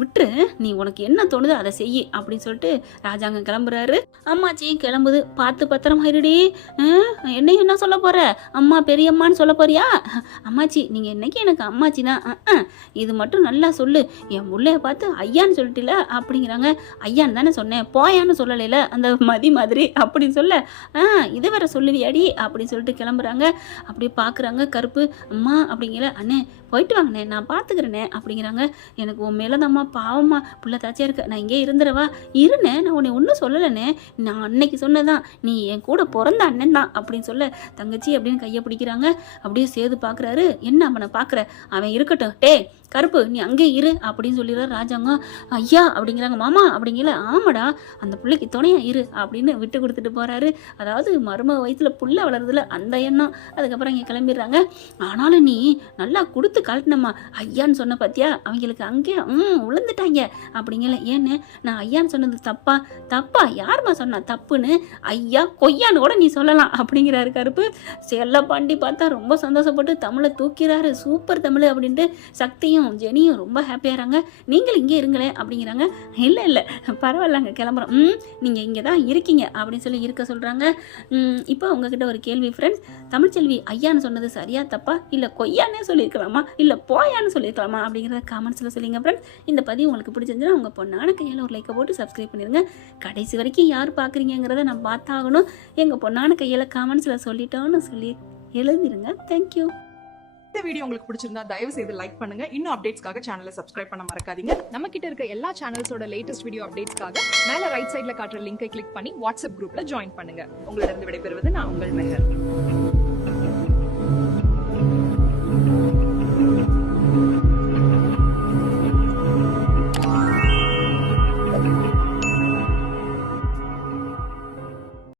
விட்டுரு, நீ உனக்கு என்ன தோணுது அதை செய்யி அப்படின்னு சொல்லிட்டு ராஜாங்கம் கிளம்புறாரு. அம்மாச்சியும் கிளம்புது. பார்த்து பத்திரமா இருடி, என்னையும் என்ன சொல்ல போகிற, அம்மா பெரியம்மான்னு சொல்ல போறியா? அம்மாச்சி நீங்கள் என்னைக்கு எனக்கு அம்மாச்சி தான், இது மட்டும் நல்லா சொல்லு, என் முள்ளைய பார்த்து ஐயான்னு சொல்லிட்டில அப்படிங்கிறாங்க. ஐயான்னு தானே சொன்னேன், போயான்னு சொல்லலைல அந்த மதி மாதிரி அப்படின்னு சொல்ல, இது வேற சொல்லுவியாடி அப்படின்னு சொல்லிட்டு கிளம்புறாங்க. அப்படியே பார்க்குறாங்க கருப்பு. அம்மா அப்படிங்கிற, அண்ணே போயிட்டு வாங்கண்ணே, நான் பார்த்துக்கிறேண்ணே அப்படிங்கிறாங்க. எனக்கு உன் மேலே தான்மா, பாவம்மா புள்ள தாச்சியாக இருக்க, நான் இங்கே இருந்துடவா? இருண்ணே, நான் உன்னை ஒன்றும் சொல்லலைண்ணே, நான் அன்னைக்கு சொன்னதான், நீ என் கூட பிறந்த அண்ணன் தான் அப்படின்னு சொல்ல, தங்கச்சி அப்படின்னு கையை பிடிக்கிறாங்க. அப்படியே சேது பார்க்குறாரு. என்ன அவனை பார்க்குற, அவன் இருக்கட்டும், டே கருப்பு நீ அங்கே இரு அப்படின்னு சொல்லிடுறாரு ராஜாங்கம். ஐயா அப்படிங்கிறாங்க. மாமா அப்படிங்கிற, ஆமாடா அந்த பிள்ளைக்கு துணையா இரு அப்படின்னு விட்டு கொடுத்துட்டு போகிறாரு. அதாவது மருமக வயிற்றுல புள்ள வளருதுல அந்த எண்ணம். அதுக்கப்புறம் இங்கே கிளம்பிடுறாங்க. ஆனாலும் நீ நல்லா கொடுத்து கழட்டினம்மா, ஐயான்னு சொன்ன பார்த்தியா, அவங்களுக்கு அங்கே விழுந்துட்டாங்க அப்படிங்கல. ஏன்னு நான் ஐயான்னு சொன்னது தப்பா யாருமா சொன்னா தப்புன்னு, ஐயா கொய்யான்னு கூட நீ சொல்லலாம் அப்படிங்கிறாரு கருப்பு. செல்ல பாண்டி பார்த்தா ரொம்ப சந்தோஷப்பட்டு தமிழை தூக்கிறாரு. சூப்பர் தமிழ் அப்படின்ட்டு சக்தியும் ஜெனியும் ரொம்ப ஹாப்பியாகிறாங்க. நீங்கள் இங்கே இருங்களேன் அப்படிங்கிறாங்க. இல்லை பரவாயில்லங்க கிளம்புறோம், நீங்கள் இங்கே தான் இருக்கீங்க அப்படின்னு சொல்லி இருக்க சொல்கிறாங்க. இப்போ உங்ககிட்ட ஒரு கேள்வி ஃப்ரெண்ட்ஸ், தமிழ்ச்செல்வி ஐயான்னு சொன்னது சரியா தப்பா, இல்லை கொய்யானே சொல்லியிருக்கலாமா, இல்லை போயான்னு சொல்லியிருக்கலாமா அப்படிங்கிறத காமெண்ட்ஸில் சொல்லிங்க ஃப்ரெண்ட்ஸ். இந்த பதிவு உங்களுக்கு பிடிச்சிருந்துச்சுன்னா உங்கள் பொண்ணான கையால் ஒரு லைக்கை போட்டு சப்ஸ்கிரைப் பண்ணிடுங்க. கடைசி வரைக்கும் யார் பார்க்குறீங்கிறத நான் பார்த்தாகணும். எங்கள் பொண்ணான கையால் காமெண்ட்ஸில் சொல்லிட்டோன்னு சொல்லி எழுதிடுங்க. தேங்க்யூ. இந்த வீடியோ உங்களுக்கு பிடிச்சிருந்தா தயவு செய்து லைக் பண்ணுங்க. இன்னும் அப்டேட்ஸ்க்காக சேனலை சப்ஸ்கிரைப் பண்ண மறக்காதீங்க. நம்ம கிட்ட இருக்க எல்லா சேனல்ஸோட லேட்டஸ்ட் வீடியோ அப்டேட்ஸ்க்காக மேல ரைட் சைடுல காட்டுற லிங்கை கிளிக் பண்ணி வாட்ஸ்அப் குரூப்ல ஜாயின் பண்ணுங்க. உங்களிடம் விடைபெறுவது நான் உங்கள் மெஹர்.